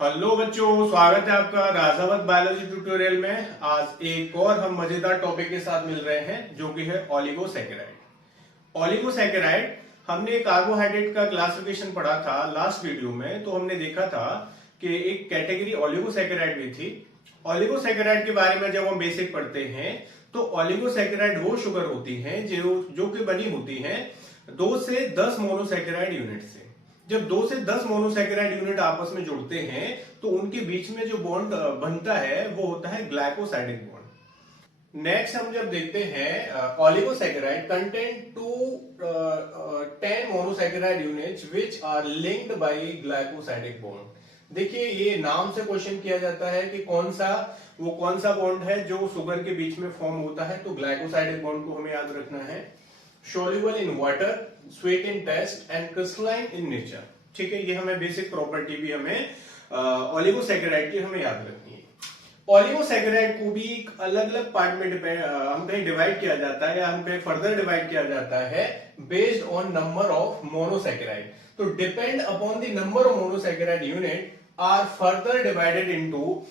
Hello बच्चों, स्वागत है आपका राजावत बायोलॉजी ट्यूटोरियल में। आज एक और हम मजेदार टॉपिक के साथ मिल रहे हैं जो कि है ओलिगोसैकेराइड। ओलिगोसैकेराइड हमने कार्बोहाइड्रेट का क्लासिफिकेशन पढ़ा था लास्ट वीडियो में। तो हमने देखा था कि एक कैटेगरी ओलिगोसैकेराइड भी थी। ओलिगोसैकेराइड के बारे में जब हम बेसिक पढ़ते हैं तो ओलिगोसैकेराइड वो शुगर होती हैं जो कि बनी होती हैं 2 से 10 मोनोसैकेराइड यूनिट से। जब 2 से 10 मोनोसैकेराइड यूनिट आपस में जुड़ते हैं तो उनके बीच में जो बॉन्ड बनता है वो होता है ग्लाइकोसाइडिक बॉन्ड। नेक्स्ट हम जब देखते हैं oligosaccharide contain 10 monosaccharide units which are linked by glycosidic bond. देखिए, ये नाम से क्वेश्चन किया जाता है कि कौन सा बॉन्ड है जो शुगर के बीच में फॉर्म होता है। तो ग्लाइकोसाइडिक बॉन्ड को हमें याद रखना है। soluble in water, sweet in taste and crystalline in nature। ठीक है, ये हमें बेसिक प्रॉपर्टी भी हमें ओलिगोसैकेराइड की हमें याद रखनी है। ओलिगोसैकेराइड को भी अलग अलग पार्ट में हम कहीं डिवाइड किया जाता है या हम कहीं फर्दर डिवाइड किया जाता है based on number of monosaccharide. तो depend upon the number of monosaccharide unit are further divided into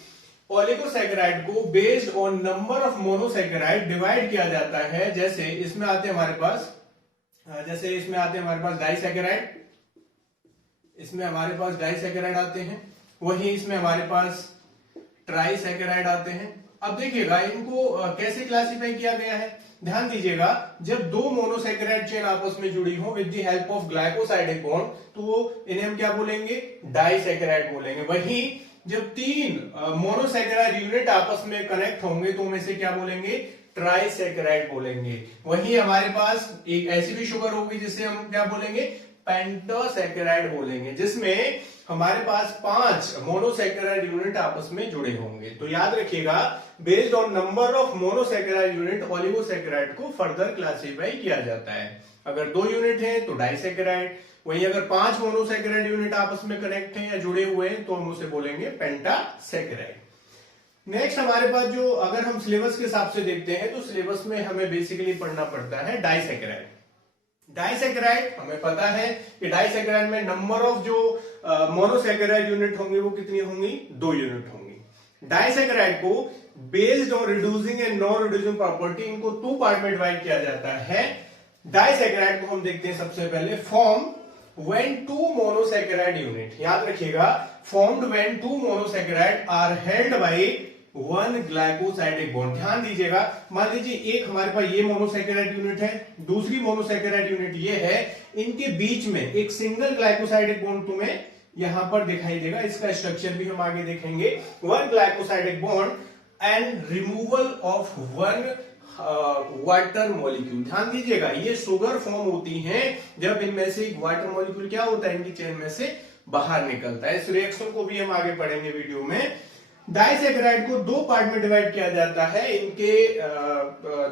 oligosaccharide को based on number of monosaccharide divide किया जाता है। जैसे इसमें आते हैं हमारे पास डाइसैकेराइड, इसमें हमारे पास डाइसैकेराइड आते हैं। वहीं इसमें हमारे पास ट्राइसैकेराइड आते हैं। अब देखिएगा इनको कैसे क्लासिफाई किया गया है, ध्यान दीजिएगा। जब 2 मोनोसैकेराइड चेन आपस में जुड़ी हो with the help of glycosidic bond तो इन्हें हम क्या बोलेंगे, डाइसैकेराइड बोलेंगे। वहीं जब 3 मोनोसैकेराइड यूनिट आपस में कनेक्ट होंगे तो हम इसे क्या बोलेंगे, ट्राइसैकेराइड बोलेंगे। वहीं हमारे पास एक ऐसी भी शुगर होगी जिसे हम क्या बोलेंगे, पेंटासैकेराइड बोलेंगे, जिसमें हमारे पास 5 मोनोसैकेराइड यूनिट आपस में जुड़े होंगे। तो याद रखिएगा, based on number of monosaccharide unit oligosaccharide को फर्दर क्लासिफाई किया जाता है। अगर 2 यूनिट है तो डाइसैकेराइड, वहीं अगर 5 मोनोसैकेराइड यूनिट आपस में कनेक्ट हैं या जुड़े हुए हैं तो हम उसे बोलेंगे पेंटासैकेराइड। नेक्स्ट हमारे पास जो अगर हम सिलेबस के हिसाब से देखते हैं तो सिलेबस में हमें बेसिकली पढ़ना पड़ता है डाइसैकेराइड। डाइसैकेराइड हमें पता है कि डाइसैकेराइड में नंबर ऑफ जो मोनोसैकेराइड यूनिट होंगे वो कितनी होंगी, 2 यूनिट होंगी। डाइसैकेराइड को based on reducing and non reducing property इनको 2 पार्ट में डिवाइड किया जाता है। डाइसैकेराइड को हम देखते हैं सबसे पहले फॉर्म when 2 monosaccharide unit, याद रखिएगा, formed when 2 monosaccharide are held by 1 glycosidic bond। ध्यान दीजिएगा, मान लीजिए एक हमारे पास ये मोनोसैकेराइड यूनिट है, दूसरी मोनोसैकेराइड यूनिट ये है, इनके बीच में एक सिंगल ग्लाइकोसाइडिक बॉन्ड तुम्हें यहां पर दिखाई देगा। इसका स्ट्रक्चर भी हम आगे देखेंगे। 1 glycosidic bond and removal of 1 water molecule. ध्यान दीजिएगा, ये शुगर फॉर्म होती हैं जब इनमें से एक वाटर मॉलिक्यूल क्या होता है, इनकी चेन में से बाहर निकलता है। इस रिएक्शन को भी हम आगे पढ़ेंगे वीडियो में। डाइसैकेराइड को 2 पार्ट में डिवाइड किया जाता है। इनके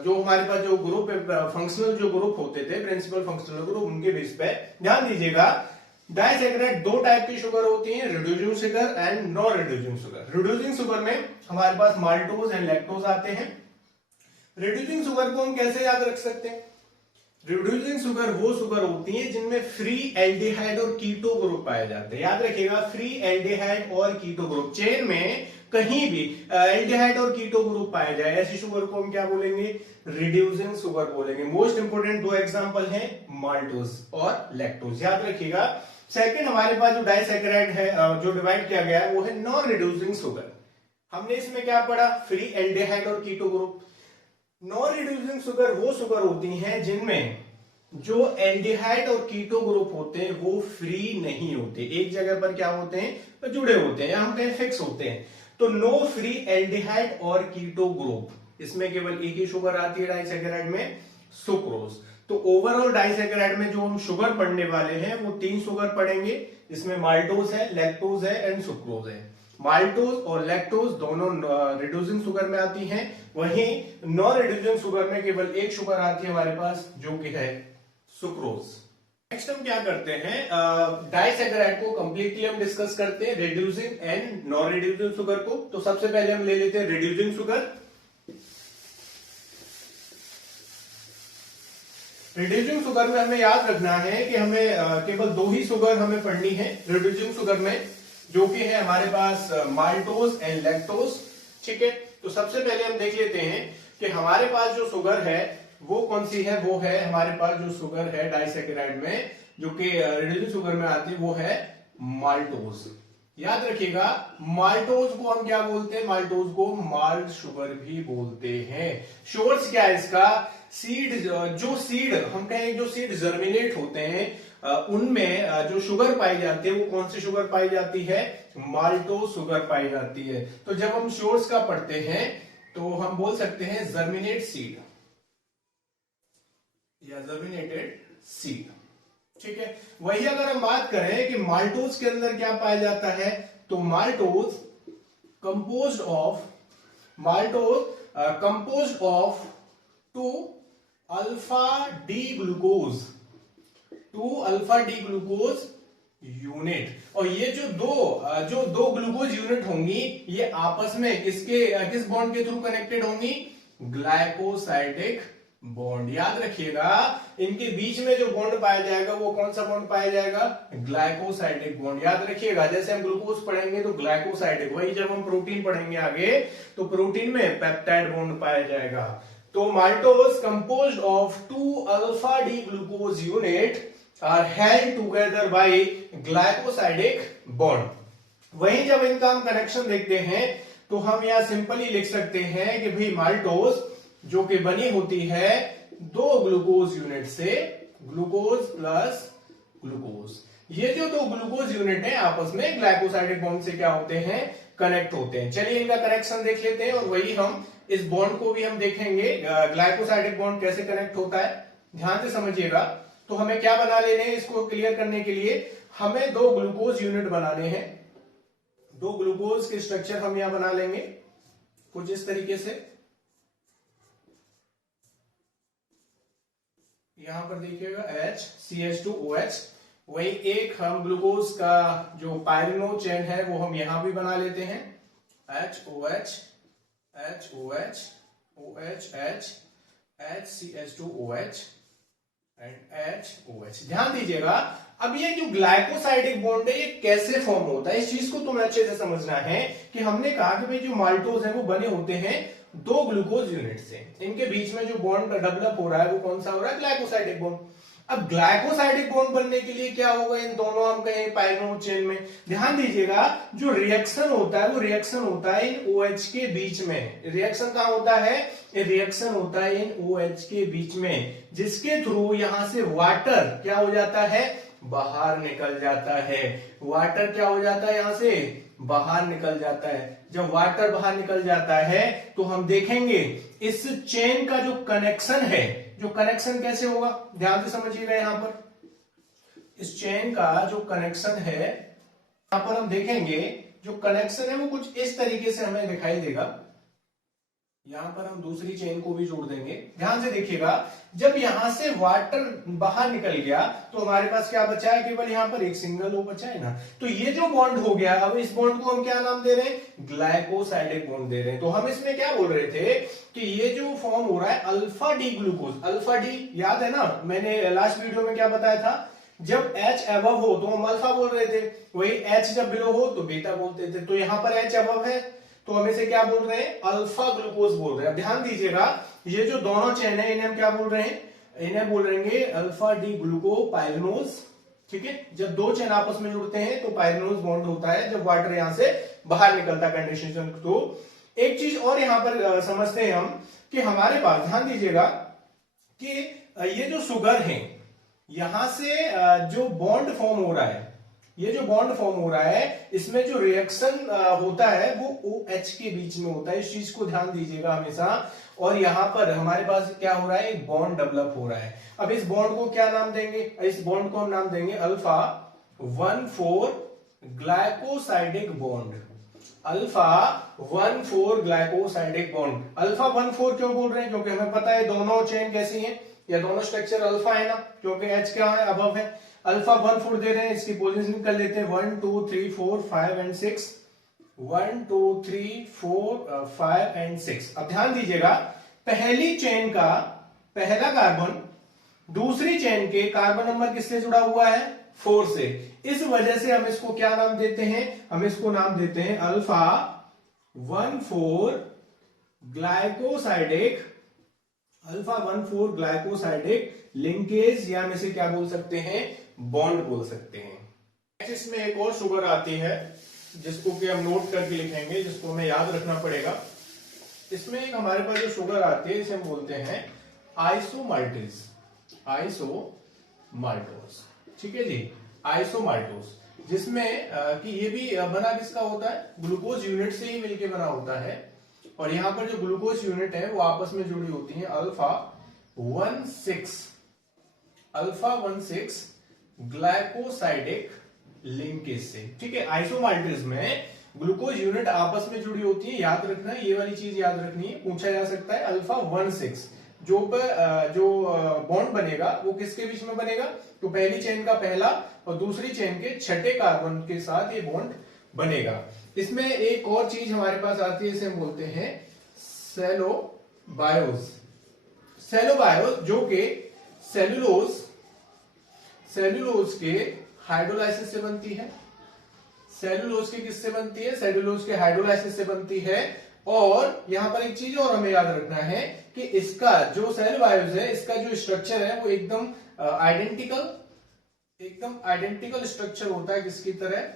जो हमारे पास जो ग्रुप फंक्शनल जो ग्रुप होते थे, प्रिंसिपल फंक्शनल ग्रुप, उनके बेस पे ध्यान दीजिएगा। डाइसैकेराइड 2 टाइप की शुगर होती हैं, reducing sugar and non reducing sugar. Reducing sugar में हमारे पास माल्टोज एंड लैक्टोज आते हैं। रिड्यूसिंग शुगर को हम कैसे याद रख सकते हैं, रिड्यूसिंग शुगर वो शुगर होती है जिनमें फ्री एल्डिहाइड और कीटो ग्रुप पाए जाते हैं। याद रखिएगा, फ्री एल्डिहाइड और कीटो ग्रुप, चेन में कहीं भी एल्डिहाइड और कीटो ग्रुप पाया जाए ऐसी शुगर को हम क्या बोलेंगे, रिड्यूसिंग शुगर बोलेंगे। मोस्ट इंपोर्टेंट 2 एग्जांपल हैं माल्टोज और लैक्टोज, याद रखिएगा। सेकंड हमारे पास जो डाइसैकेराइड है जो डिवाइड किया गया है वो है नॉन रिड्यूसिंग शुगर। हमने इसमें क्या पढ़ा, फ्री एल्डिहाइड और keto group. Non reducing sugar वो शुगर होती हैं जिनमें जो एल्डिहाइड और कीटो ग्रुप होते हैं वो फ्री नहीं होते, एक जगह पर क्या होते हैं, तो जुड़े होते हैं या हम कहें फिक्स होते हैं। तो नो फ्री एल्डिहाइड और कीटो ग्रुप, इसमें केवल एक ही शुगर आती है डाइसैकेराइड में, सुक्रोज। तो ओवरऑल डाइसैकेराइड में जो हम शुगर पढ़ने वाले हैं वो 3 शुगर पढ़ेंगे। इसमें माल्टोज है, लैक्टोज है एंड सुक्रोज है। माल्टोज और लैक्टोज दोनों रिड्यूसिंग शुगर में आती हैं, वहीं नॉन रिड्यूसिंग शुगर में केवल एक शुगर आती है हमारे पास जो कि है सुक्रोज। नेक्स्ट हम क्या करते हैं, डाइसैकेराइड को कंप्लीटली हम डिस्कस करते हैं, reducing and non reducing sugar को। तो सबसे पहले हम ले लेते हैं रिड्यूसिंग शुगर। रिड्यूसिंग शुगर में हमें याद रखना है कि हमें केवल 2 ही शुगर हमें पढ़नी है रिड्यूसिंग शुगर में। जो कि है हमारे पास माल्टोज एंड लैक्टोज। ठीक है, तो सबसे पहले हम देख लेते हैं कि हमारे पास जो शुगर है वो कौन सी है। वो है हमारे पास जो शुगर है डाइसैकेराइड में, जो कि रिड्यूसिंग शुगर में आती है, वो है माल्टोज। याद रखिएगा, माल्टोज को हम क्या बोलते हैं? माल्टोज को माल्ट शुगर भी बोलते हैं। सोर्स क्या है इसका? सीड, जो सीड हम कहें, जो सीड जर्मिनेट होते हैं उनमें जो शुगर पाई जाती है वो कौन सी शुगर पाई जाती है? माल्टोज शुगर पाई जाती है। तो जब हम सोर्स का पढ़ते हैं तो हम बोल सकते हैं जर्मिनेट सीड या जर्मिनेटेड सीड। ठीक है, वही अगर हम बात करें कि माल्टोज के अंदर क्या पाया जाता है, तो maltose composed of 2 alpha D glucose unit. और ये जो दो ग्लूकोज यूनिट होंगी, ये आपस में किस बॉन्ड के थ्रू कनेक्टेड होंगी? Glycosidic bond. याद रखिएगा, इनके बीच में जो बॉन्ड पाया जाएगा वो कौन सा बॉन्ड पाया जाएगा? Glycosidic bond. याद रखिएगा, जैसे हम ग्लूकोज पढ़ेंगे तो ग्लाइकोसाइडिक, वही जब हम प्रोटीन पढ़ेंगे आगे तो प्रोटीन में पेप्टाइड बॉन्ड पाया जाएगा। तो maltose composed of 2 alpha D glucose unit are held together by glycosidic bond. वहीं जब इनका हम कनेक्शन देखते हैं तो हम यहां सिंपली लिख सकते हैं कि भाई माल्टोज जो कि बनी होती है 2 ग्लूकोज यूनिट से, ग्लूकोज प्लस ग्लूकोज। ये जो 2 ग्लूकोज यूनिट है आपस में ग्लाइकोसाइडिक बॉन्ड से क्या होते हैं? कनेक्ट होते हैं। चलिए इनका कनेक्शन देख लेते हैं और वही हम इस बॉन्ड को भी हम देखेंगे, ग्लाइकोसाइडिक बॉन्ड कैसे कनेक्ट होता है। ध्यान से समझिएगा। तो हमें क्या बना लेने हैं? इसको क्लियर करने के लिए हमें 2 ग्लूकोज यूनिट बनाने हैं। 2 ग्लूकोज के स्ट्रक्चर हम यहां बना लेंगे कुछ इस तरीके से। यहां पर देखिएगा HCH2OH। वही एक हम ग्लूकोज का जो पायरिनो चेन है वो हम यहां भी बना लेते हैं, HOH HOH OH H HCH2OH and HOH। ध्यान दीजिएगा, अब ये जो ग्लाइकोसाइडिक बॉन्ड है ये कैसे फॉर्म होता है, इस चीज को तुम्हें अच्छे से समझना है। कि हमने कहा कि भाई जो माल्टोज है वो बने होते हैं 2 ग्लूकोज यूनिट से, इनके बीच में जो बॉन्ड डेवलप हो रहा है वो कौन सा हो रहा है? Glycosidic bond. अब ग्लाइकोसाइडिक बॉन्ड बनने के लिए क्या होगा? इन दोनों हम कहें पायरिनो चेन में, ध्यान दीजिएगा, जो रिएक्शन होता है वो रिएक्शन होता है इन OH के बीच में। रिएक्शन कहां होता है? रिएक्शन होता है इन OH के बीच में, जिसके थ्रू यहां से वाटर क्या हो जाता है? बाहर निकल जाता है। वाटर क्या हो जाता है? यहां से बाहर निकल जाता है। जब वाटर बाहर निकल जाता है तो हम देखेंगे इस चेन का जो कनेक्शन है, जो कनेक्शन कैसे होगा, ध्यान से समझिएगा। यहां पर इस चेन का जो कनेक्शन है, यहां पर हम देखेंगे जो कनेक्शन है वो कुछ इस तरीके से हमें दिखाई देगा। यहां पर हम दूसरी चेन को भी जोड़ देंगे। ध्यान से देखिएगा, जब यहां से वाटर बाहर निकल गया तो हमारे पास क्या बचा है? केवल यहां पर एक सिंगल ओ बचा है ना। तो ये जो बॉन्ड हो गया, अब इस बॉन्ड को हम क्या नाम दे रहे हैं? ग्लाइकोसाइडिक बॉन्ड दे रहे हैं। तो हम इसमें क्या बोल रहे थे कि ये जो फॉर्म हो रहा है alpha D glucose, alpha D याद है ना, मैंने लास्ट वीडियो में क्या बताया था? जब H अबव हो तो हम अल्फा बोल रहे थे, वही H जब बिलो हो तो बीटा बोलते थे। तो यहां पर H अबव है तो हम इसे क्या बोल रहे हैं? अल्फा ग्लूकोज बोल रहे हैं। अब ध्यान दीजिएगा, ये जो दोनों चेन है इन्हें हम क्या बोल रहे हैं? इन्हें बोल रहेंगे अल्फा डी ग्लूकोपाइरिनोज। ठीक है, जब 2 चेन आपस में जुड़ते हैं तो पाइरिनोज बॉन्ड होता है, जब वाटर यहां से बाहर निकलता है कंडेंसेशन। तो एक चीज और यहां पर समझते हैं हम कि हमारे पास, ध्यान दीजिएगा कि ये जो शुगर है यहां से जो बॉन्ड फॉर्म हो रहा है, ये जो बॉन्ड फॉर्म हो रहा है इसमें जो रिएक्शन होता है वो OH के बीच में होता है। इस चीज को ध्यान दीजिएगा हमेशा। और यहां पर हमारे पास क्या हो रहा है? एक बॉन्ड डेवलप हो रहा है। अब इस बॉन्ड को क्या नाम देंगे? इस बॉन्ड को हम नाम देंगे alpha 1,4 glycosidic bond. Alpha 1,4 glycosidic bond. Alpha 1,4 क्यों बोल रहे हैं? क्योंकि हमें पता है दोनों चेन कैसी हैं, या दोनों स्ट्रक्चर अल्फा है ना, क्योंकि H क्या है? अबव है। अल्फा 1,4 दे रहे हैं, इसकी पोजीशन कर लेते हैं 1 2 3 4 5 एंड 6। 1 2 3 4 5 एंड 6। अब ध्यान दीजिएगा, पहली चेन का पहला कार्बन दूसरी चेन के कार्बन नंबर किससे जुड़ा हुआ है, 4 से। इस वजह से हम इसको क्या नाम देते हैं, हम इसको नाम देते हैं alpha 1,4 glycosidic, alpha 1,4 glycosidic linkage, या हम इसे क्या बोल सकते हैं, बॉन्ड बोल सकते हैं। इसमें एक और शुगर आती है जिसको कि हम नोट करके लिखेंगे, जिसको हमें याद रखना पड़ेगा। इसमें एक हमारे पास जो शुगर आती है इसे हम बोलते हैं आइसोमाल्टेज, आइसोमाल्टोज, ठीक है जी, आइसोमाल्टोज, जिसमें कि ये भी बना किसका होता है, ग्लूकोज यूनिट से ही मिलके बना होता है। और यहां पर जो ग्लूकोज यूनिट है वो आपस में जुड़ी होती है अल्फा 1,6 ग्लाइकोसाइडिक लिंकेज से, ठीक है। आइसोमाल्टेज में ग्लूकोज यूनिट आपस में जुड़ी होती है, याद रखना है, ये वाली चीज याद रखनी है, पूछा जा सकता है। अल्फा 1,6 जो बॉन्ड बनेगा वो किसके बीच में बनेगा, तो पहली चेन का पहला और दूसरी चेन के छठे कार्बन के साथ ये बॉन्ड बनेगा। इसमें एक और चीज हमारे पास आती है, इसे हम बोलते हैं सेलोबायोज, सेलोबायोज जो कि सेलुलोज के हाइड्रोलाइसिस से बनती है, सेलुलोज के किससे बनती है, सेलुलोज के हाइड्रोलाइसिस से बनती है। और यहां पर एक चीज और हमें याद रखना है कि इसका जो सेलोबायोज है, इसका जो स्ट्रक्चर है वो एकदम आइडेंटिकल स्ट्रक्चर होता है किसकी तरह,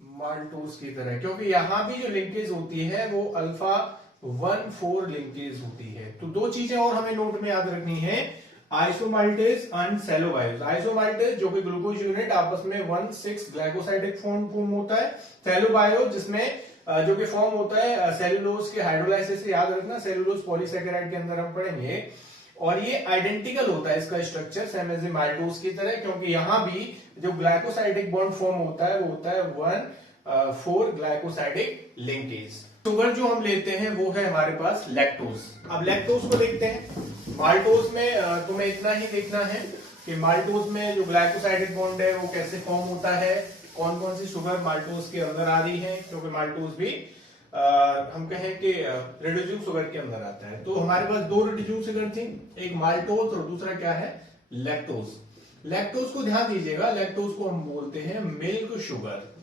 माल्टोज की तरह, क्योंकि यहां भी जो लिंकेज होती है वो अल्फा 1,4 लिंकेज होती है। तो दो चीजें और हमें नोट में याद रखनी है, आइसोमाल्टेज एंड सेलोबायोज। आइसोमाल्टेज जो कि ग्लूकोज यूनिट आपस में 1,6 ग्लाइकोसाइडिक फॉर्म होता है, सेलोबायोज जिसमें जो कि फॉर्म होता है सेलुलोज के हाइड्रोलाइसिस से, याद रखना सेलुलोज पॉलीसैकेराइड के अंदर हम पढ़ेंगे। और ये आइडेंटिकल होता है इसका स्ट्रक्चर सेम एज माल्टोज की तरह, क्योंकि यहां भी जो ग्लाइकोसाइडिक बॉन्ड फॉर्म होता है वो होता है 1,4 ग्लाइकोसाइडिक लिंकेज। शुगर जो हम लेते हैं वो है हमारे पास लैक्टोज। अब लैक्टोज को देखते हैं। माल्टोज में तुम्हें इतना ही देखना है कि माल्टोज में जो ग्लाइकोसाइडिक बॉन्ड है वो कैसे फॉर्म होता है, कौन कौन सी शुगर माल्टोज के अंदर आ रही है, क्योंकि माल्टोज भी हम कहें कि रिड्यूसिंग शुगर के अंदर आता है। तो हमारे पास दो रिड्यूसिंग शुगर थी, एक माल्टोज और दूसरा क्या है, लैक्टोज। लैक्टोज को ध्यान दीजिएगा, लैक्टोज को हम बोलते हैं मिल्क शुगर।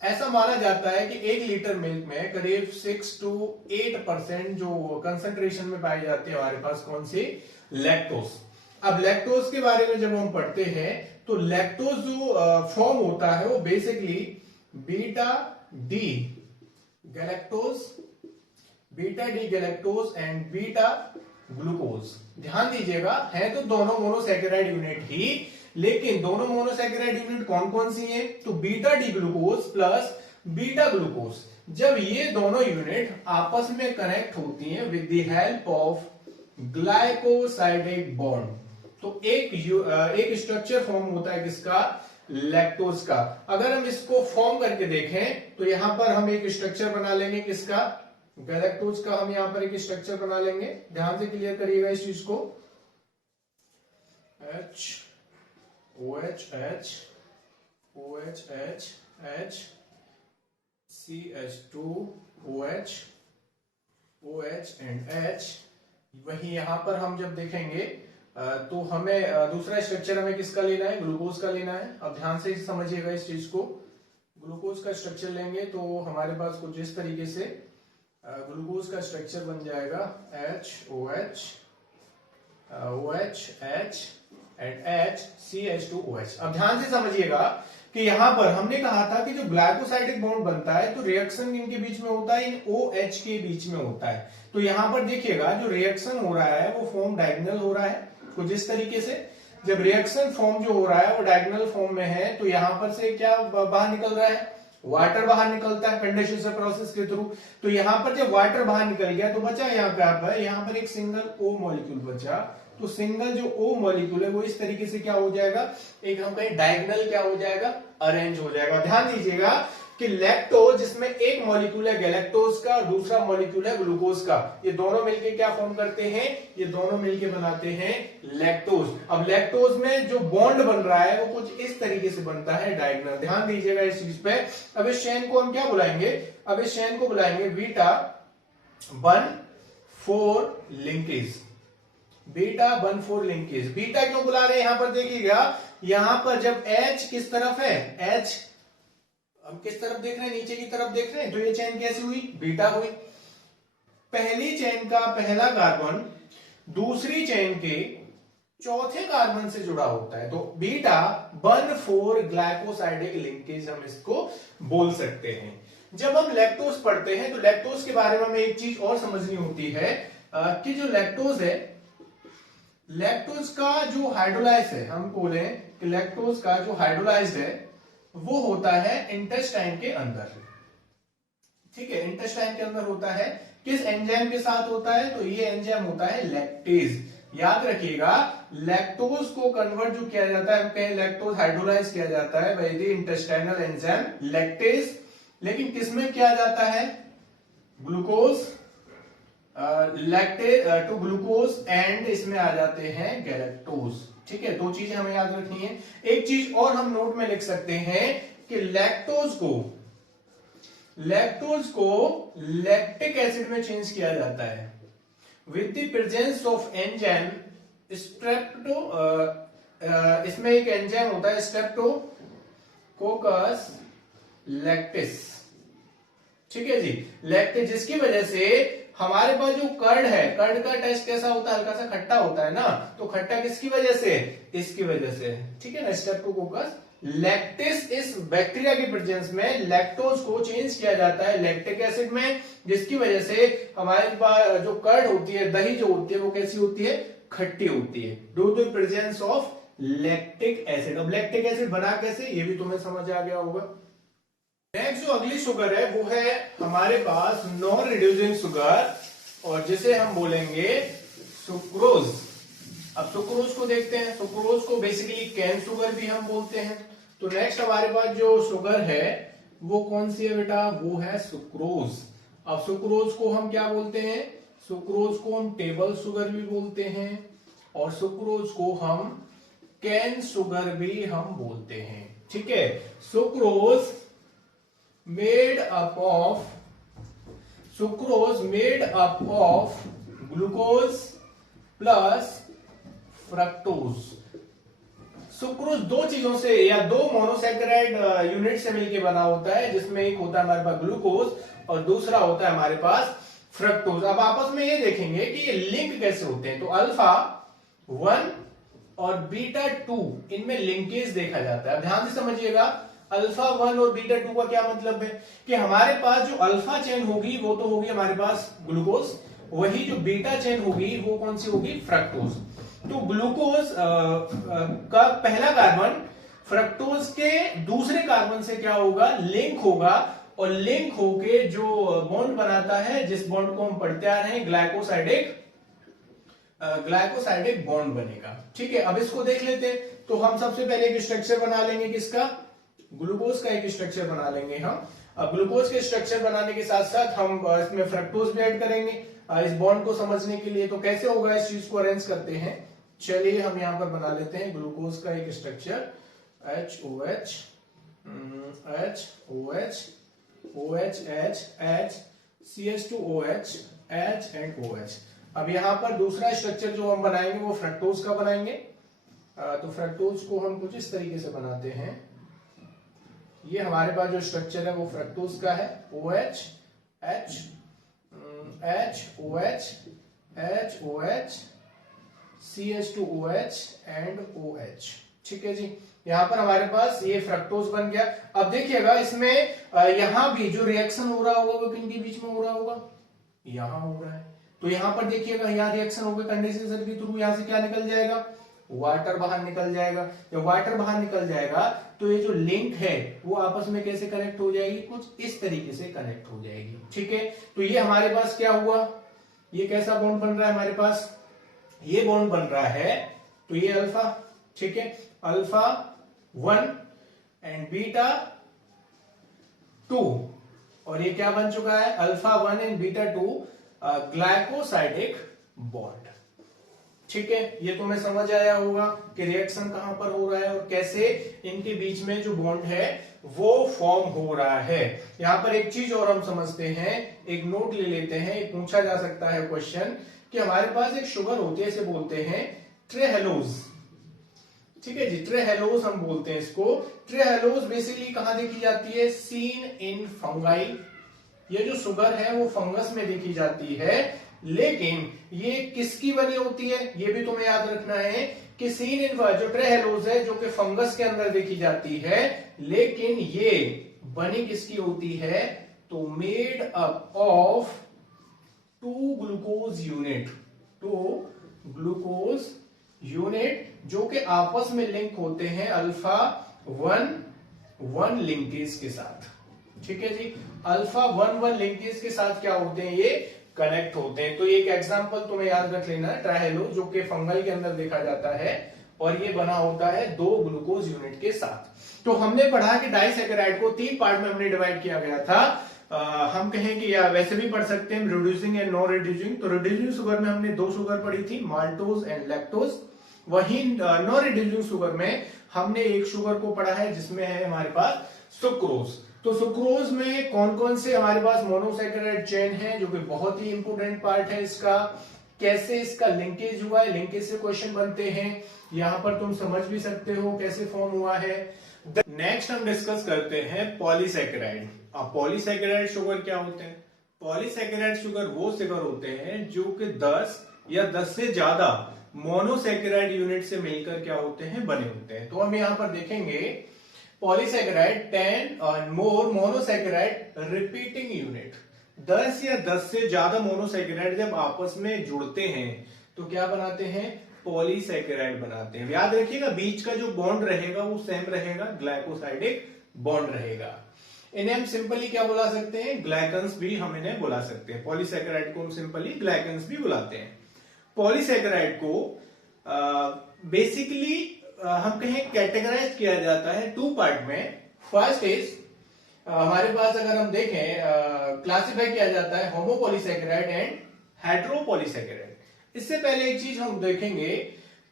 ऐसा माना जाता है कि 1 लीटर मिल्क में करीब 6 to 8% जो कंसंट्रेशन में पाई जाती है हमारे पास कौन सी, लैक्टोज। अब लैक्टोज के बारे में जब हम पढ़ते हैं तो लैक्टोज जो फॉर्म होता है वो basically beta D galactose and beta glucose. ध्यान दीजिएगा, है तो दोनों मोनोसैकेराइड यूनिट ही, लेकिन दोनों मोनोसैकेराइड यूनिट कौन कौन सी हैं, तो beta D glucose plus beta glucose. जब ये दोनों यूनिट आपस में कनेक्ट होती हैं with the help of glycosidic bond, तो एक स्ट्रक्चर फॉर्म होता है किसका, लैक्टोज का। अगर हम इसको फॉर्म करके देखें तो यहां पर हम एक स्ट्रक्चर बना लेंगे किसका, गैलेक्टोज का। हम यहां पर एक स्ट्रक्चर बना लेंगे, ध्यान से क्लियर करिएगा इस चीज को, H OH H OH H H CH2 OH OH and H। वही यहां पर हम जब देखेंगे तो हमें दूसरा स्ट्रक्चर हमें किसका लेना है, ग्लूकोज का लेना है। अब ध्यान से समझिएगा इस चीज को, ग्लूकोज का स्ट्रक्चर लेंगे तो हमारे पास कुछ इस तरीके से ग्लूकोज का स्ट्रक्चर बन जाएगा HOH OH H and H CH2OH। अब ध्यान से समझिएगा कि यहां पर हमने कहा था कि जो ग्लाइकोसाइडिक बॉन्ड बनता है तो रिएक्शन इनके बीच में होता है, इन OH के बीच में होता है। तो यहां पर देखिएगा जो रिएक्शन हो रहा है वो फॉर्म डायगोनल हो रहा है कुछ इस तरीके से। जब रिएक्शन फॉर्म जो हो रहा है वो डायगोनल फॉर्म में है तो यहां पर से क्या बाहर निकल रहा है, वाटर बाहर निकलता है कंडेंसेशन प्रोसेस के थ्रू। तो यहां पर जब वाटर बाहर निकल गया तो बचा यहाँ पर एक सिंगल O मॉलिक्यूल बचा। तो सिंगल जो O मॉलिक्यूल है वो इस तरीके से क्या हो जाएगा, एक हम कहें डायगोनल क्या हो जाएगा, अरेंज हो जाएगा। ध्यान दीजिएगा कि लैक्टोज जिसमें एक मॉलिक्यूल है गैलेक्टोज का, दूसरा मॉलिक्यूल है ग्लूकोज का, ये दोनों मिलके क्या फॉर्म करते हैं, ये दोनों मिलके बनाते हैं लैक्टोज। अब लैक्टोज में जो बॉन्ड बन रहा है वो कुछ इस तरीके से बनता है डायगोनल। ध्यान दीजिएगा इस चीज पे। अब इस चेन को हम क्या बुलाएंगे, अब इस चेन को बुलाएंगे beta 1,4 linkage. Beta 1,4 linkage. Beta क्यों बुला रहे हैं यहां पर देखिएगा, यहां पर जब H किस तरफ है, H हम किस तरफ देख रहे हैं, नीचे की तरफ देख रहे हैं, तो ये चेन कैसी हुई, बीटा हुई। पहली चेन का पहला कार्बन दूसरी चेन के चौथे कार्बन से जुड़ा होता है, तो बीटा 1,4 ग्लाइकोसाइडिक लिंकेज हम इसको बोल सकते हैं। जब हम लैक्टोज पढ़ते हैं तो लैक्टोज के बारे में हमें एक चीज और समझनी होती है कि जो लैक्टोज है, लैक्टोज का जो हाइड्रोलाइज है, हम बोले कि लैक्टोज का जो हाइड्रोलाइज है वो होता है इंटेस्टाइन के अंदर। ठीक है, इंटेस्टाइन के अंदर होता है। किस एंजाइम के साथ होता है, तो ये एंजाइम होता है लैक्टेज। याद रखिएगा, लैक्टोज को कन्वर्ट जो किया जाता है, हम कहें लैक्टोज हाइड्रोलाइज किया जाता है by the intestinal enzyme lactase. लेकिन किसमें किया जाता है, glucose lactase to glucose and इसमें आ जाते हैं गैलेक्टोज। ठीक है, दो चीजें हमें याद रखनी है। एक चीज और हम नोट में लिख सकते हैं कि लैक्टोज को लैक्टिक एसिड में चेंज किया जाता है with the presence of enzyme strepto. इसमें एक एंजाइम होता है स्ट्रेप्टोकोकस लैक्टिस। ठीक है जी, लैक्टिस, जिसकी वजह से हमारे पास जो कर्ड है, कर्ड का टेस्ट कैसा होता है, हल्का सा खट्टा होता है ना, तो खट्टा किसकी वजह से, इसकी वजह से। ठीक है ना, स्ट्रेप्टोकोकस लैक्टिस, इस बैक्टीरिया के प्रेजेंस में लैक्टोज को चेंज किया जाता है लैक्टिक एसिड में, जिसकी वजह से हमारे पास जो कर्ड होती है, दही जो होती है, वो कैसी होती है, खट्टी होती है, due to presence of lactic acid. अब लैक्टिक एसिड बना कैसे, ये भी तुम्हें समझ आ गया होगा। नेक्स्ट जो अगली शुगर है वो है हमारे पास नॉन रिड्यूसिंग शुगर, और जिसे हम बोलेंगे सुक्रोज। अब सुक्रोज को देखते हैं, सुक्रोज को बेसिकली कैन शुगर भी हम बोलते हैं। तो नेक्स्ट हमारे पास जो शुगर है वो कौन सी है बेटा, वो है सुक्रोज। अब सुक्रोज को हम क्या बोलते हैं, सुक्रोज को हम टेबल शुगर भी बोलते हैं, और सुक्रोज को हम कैन शुगर भी हम बोलते हैं। ठीक है, sucrose made up of glucose plus fructose। Sucrose दो चीजों से या दो मोनोसैकेराइड यूनिट से मिलकर बना होता है, जिसमें एक होता है हमारे पास ग्लूकोज और दूसरा होता है हमारे पास फ्रक्टोज। अब आपस में ये देखेंगे कि ये लिंक कैसे होते हैं, तो अल्फा 1 और बीटा 2 इनमें लिंकेज देखा जाता है। ध्यान से समझिएगा, अल्फा 1 और बीटा 2 का क्या मतलब है कि हमारे पास जो अल्फा चेन होगी वो तो होगी हमारे पास ग्लूकोज, वही जो बीटा चेन होगी वो कौन सी होगी, फ्रक्टोज। तो ग्लूकोज का पहला कार्बन फ्रक्टोज के दूसरे कार्बन से क्या होगा, लिंक होगा, और लिंक होके जो बॉन्ड बनाता है, जिस बॉन्ड को हम पढ़ते आ रहे हैं, ग्लाइकोसाइडिक बॉन्ड बनेगा। ठीक है, अब इसको देख लेते हैं। तो हम सबसे पहले एक स्ट्रक्चर बना लेंगे, किसका, ग्लूकोज का एक स्ट्रक्चर बना लेंगे हम। अब ग्लूकोज के स्ट्रक्चर बनाने के साथ साथ हम इसमें फ्रक्टोज भी ऐड करेंगे इस बॉन्ड को समझने के लिए। तो कैसे होगा, इस चीज को अरेंज करते हैं। चलिए हम यहां पर बना लेते हैं ग्लूकोज का एक structure, HOH HOH OH H H CH2OH H and OH। अब यहां पर दूसरा स्ट्रक्चर जो हम बनाएंगे वो फ्रक्टोज का बनाएंगे। तो फ्रक्टोज को हम कुछ इस तरीके से बनाते हैं। ये हमारे पास जो स्ट्रक्चर है वो फ्रक्टोज का है, OH H H OH H OH CH2OH and OH। ठीक है जी, यहां पर हमारे पास ये फ्रक्टोज बन गया। अब देखिएगा इसमें यहां भी जो रिएक्शन हो रहा होगा वो किनके बीच में हो रहा होगा, यहां हो रहा है। तो यहां पर देखिएगा, यहां रिएक्शन होगा कंडेंसेशन के थ्रू, यहां से क्या निकल जाएगा, वाटर बाहर निकल जाएगा। जब वाटर बाहर निकल जाएगा तो ये जो लिंक है वो आपस में कैसे कनेक्ट हो जाएगी, कुछ इस तरीके से कनेक्ट हो जाएगी। ठीक है, तो ये हमारे पास क्या हुआ, ये कैसा बॉन्ड बन रहा है हमारे पास, ये बॉन्ड बन रहा है, तो ये अल्फा, ठीक है, अल्फा 1 एंड बीटा 2, और ये क्या बन चुका है, alpha 1 and beta 2 glycosidic bond. ठीक है, ये तुम्हें समझ आया होगा कि रिएक्शन कहां पर हो रहा है और कैसे इनके बीच में जो बॉन्ड है वो फॉर्म हो रहा है। यहां पर एक चीज और हम समझते हैं, एक नोट ले लेते हैं। पूछा जा सकता है क्वेश्चन कि हमारे पास एक शुगर होती है, इसे बोलते हैं ट्रेहेलोज। ठीक है जी, ट्रेहेलोज हम बोलते हैं इसको। ट्रेहेलोज बेसिकली कहां देखी जाती है? Seen in fungi. ये जो शुगर है वो फंगस में देखी जाती है, लेकिन ये किसकी बनी होती है ये भी तुम्हें याद रखना है कि सीन इन, जो ट्रेहेलोज है जो कि फंगस के अंदर देखी जाती है, लेकिन ये बनी किसकी होती है? तो made up of 2 glucose unit, 2 glucose unit जो कि आपस में लिंक होते हैं अल्फा 1 लिंकेज के साथ। ठीक है जी, अल्फा 1 लिंकेज के साथ क्या होते हैं? ये कनेक्ट होते हैं। तो एक एग्जांपल तुम्हें याद रख लेना है, ट्राइहेलोज जो कि फंगल के अंदर देखा जाता है और ये बना होता है 2 ग्लूकोज यूनिट के साथ। तो हमने पढ़ा कि डाइसैकेराइड को 3 पार्ट में हमने डिवाइड किया गया था। हम कहें कि या वैसे भी पढ़ सकते हैं रिड्यूसिंग एंड नॉन रिड्यूसिंग। तो रिड्यूसिंग शुगर में हमने 2 शुगर पढ़ी थी, माल्टोज एंड लैक्टोज। वही नॉन रिड्यूसिंग शुगर में हमने एक शुगर को पढ़ा है जिसमें है हमारे पास सुक्रोज। तो सुक्रोज में कौन कौन से हमारे पास मोनोसैकेराइड चेन है, जो कि बहुत ही इंपोर्टेंट पार्ट है इसका। कैसे इसका लिंकेज हुआ है, लिंकेज से क्वेश्चन बनते हैं, यहां पर तुम समझ भी सकते हो कैसे फॉर्म हुआ है। नेक्स्ट हम डिस्कस करते हैं पॉलीसैकेराइड। अब पॉलीसैकेराइड शुगर क्या होते हैं? पॉलीसैकेराइड शुगर वो शुगर होते हैं जो कि 10 या 10 से ज्यादा मोनोसैकेराइड यूनिट से मिलकर क्या होते हैं? बने होते हैं। तो हम यहां पर देखेंगे पॉलीसैकेराइड 10 और मोर मोनोसैकेराइड रिपीटिंग यूनिट। 10 या 10 से ज्यादा मोनोसैकेराइड जब आपस में जुड़ते हैं तो क्या बनाते हैं? पॉलीसैकेराइड बनाते हैं। याद रखिएगा बीच का जो बॉन्ड रहेगा वो सेम रहेगा, ग्लाइकोसाइडिक बॉन्ड रहेगा। इन्हें हम सिंपली क्या बुला सकते हैं? ग्लाइकन्स भी हम इन्हें बुला सकते हैं। पॉलीसैकेराइड को हम सिंपली ग्लाइकन्स भी बुलाते हैं। पॉलीसैकेराइड को बेसिकली हम कहें कैटेगराइज किया जाता है 2 पार्ट में। फर्स्ट इज हमारे पास अगर हम देखें क्लासिफाई किया जाता है होमोपॉलीसैकेराइड एंड हेट्रोपॉलीसैकेराइड। इससे पहले एक चीज हम देखेंगे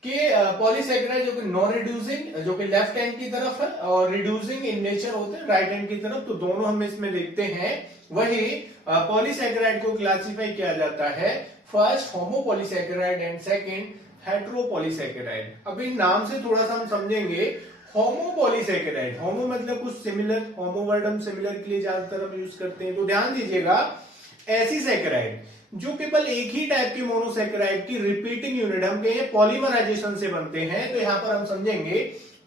कि पॉलीसैकेराइड जो कि नॉन रिड्यूसिंग जो कि लेफ्ट हैंड की तरफ है और रिड्यूसिंग इन नेचर होते हैं राइट हैंड की तरफ, तो दोनों हम इसमें देखते हैं। वही पॉलीसैकेराइड को क्लासिफाई किया जाता है फर्स्ट होमोपॉलीसैकेराइड एंड सेकंड हेट्रोपॉलीसैकेराइड। अब इन नाम से थोड़ा सा हम समझेंगे। होमोपॉलीसैकेराइड, होमो मतलब कुछ सिमिलर, होमो वर्ड हम सिमिलर के लिए ज्यादातर हम यूज करते हैं। तो ध्यान दीजिएगा, ऐसी सैकेराइड जो केवल एक ही टाइप की मोनोसैकेराइड की रिपीटिंग यूनिट हम कहें पॉलीमराइजेशन से बनते हैं। तो यहां पर हम समझेंगे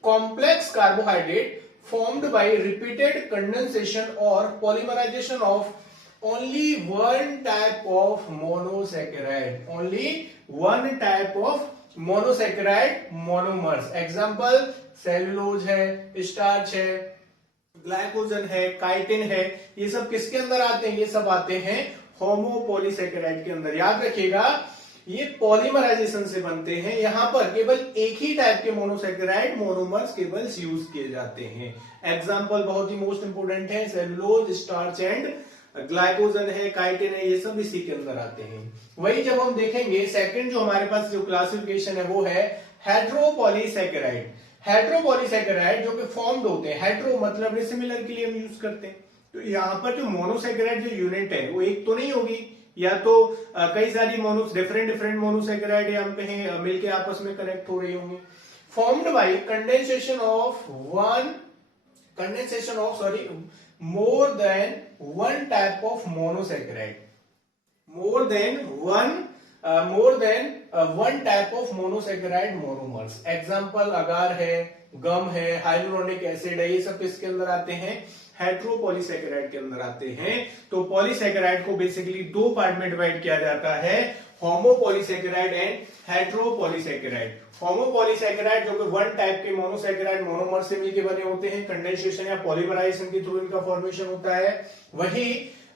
complex carbohydrate formed by repeated condensation और polymerization of only one type of monosaccharide, only one type of monosaccharide monomers। Example cellulose है, स्टार्च है, ग्लाइकोजन है, काइटिन है, ये सब किसके अंदर आते हैं? ये सब आते हैं होमोपॉलीसैकेराइड के अंदर। याद रखिएगा ये पॉलीमराइजेशन से बनते हैं। यहां पर केवल एक ही टाइप के मोनोसैकेराइड मोनोमर्स केवल यूज किए जाते हैं। एग्जाम्पल बहुत ही मोस्ट इंपोर्टेंट है, सेलुलोज, स्टार्च एंड ग्लाइकोजन है, काइटिन है, ये सब इसी के अंदर आते हैं। वही जब हम देखेंगे सेकंड जो हमारे पास जो क्लासिफिकेशन है वो है हेट्रोपॉलीसैकेराइड। हेट्रोपॉलीसैकेराइड जो कि फॉर्म्ड होते हैं, हेट्रो मतलब सिमिलर के लिए हम यूज करते हैं। तो यहाँ पर जो मोनोसैकेराइड जो यूनिट है वो एक तो नहीं होगी, या तो कई सारी डिफरेंट मोनोसैकेराइड हम कहें मिलके आपस में कनेक्ट हो रही होंगी। Formed by condensation of more than one type of monosaccharide, more than one type of monosaccharide monomers। Example agar है, गम है, हाइलुरोनिक एसिड है, ये सब किसके अंदर आते हैं? हेट्रोपॉलीसैकेराइड के अंदर आते हैं। तो पॉलीसैकेराइड को बेसिकली 2 पार्ट में डिवाइड किया जाता है, होमोपॉलीसैकेराइड एंड हेट्रोपॉलीसैकेराइड। होमोपॉलीसैकेराइड जो कि 1 टाइप के मोनोसैकेराइड मोनोमर से मिलकर बने होते हैं, कंडेंसेशन या पॉलीमराइजेशन के थ्रू इनका फॉर्मेशन होता है। वही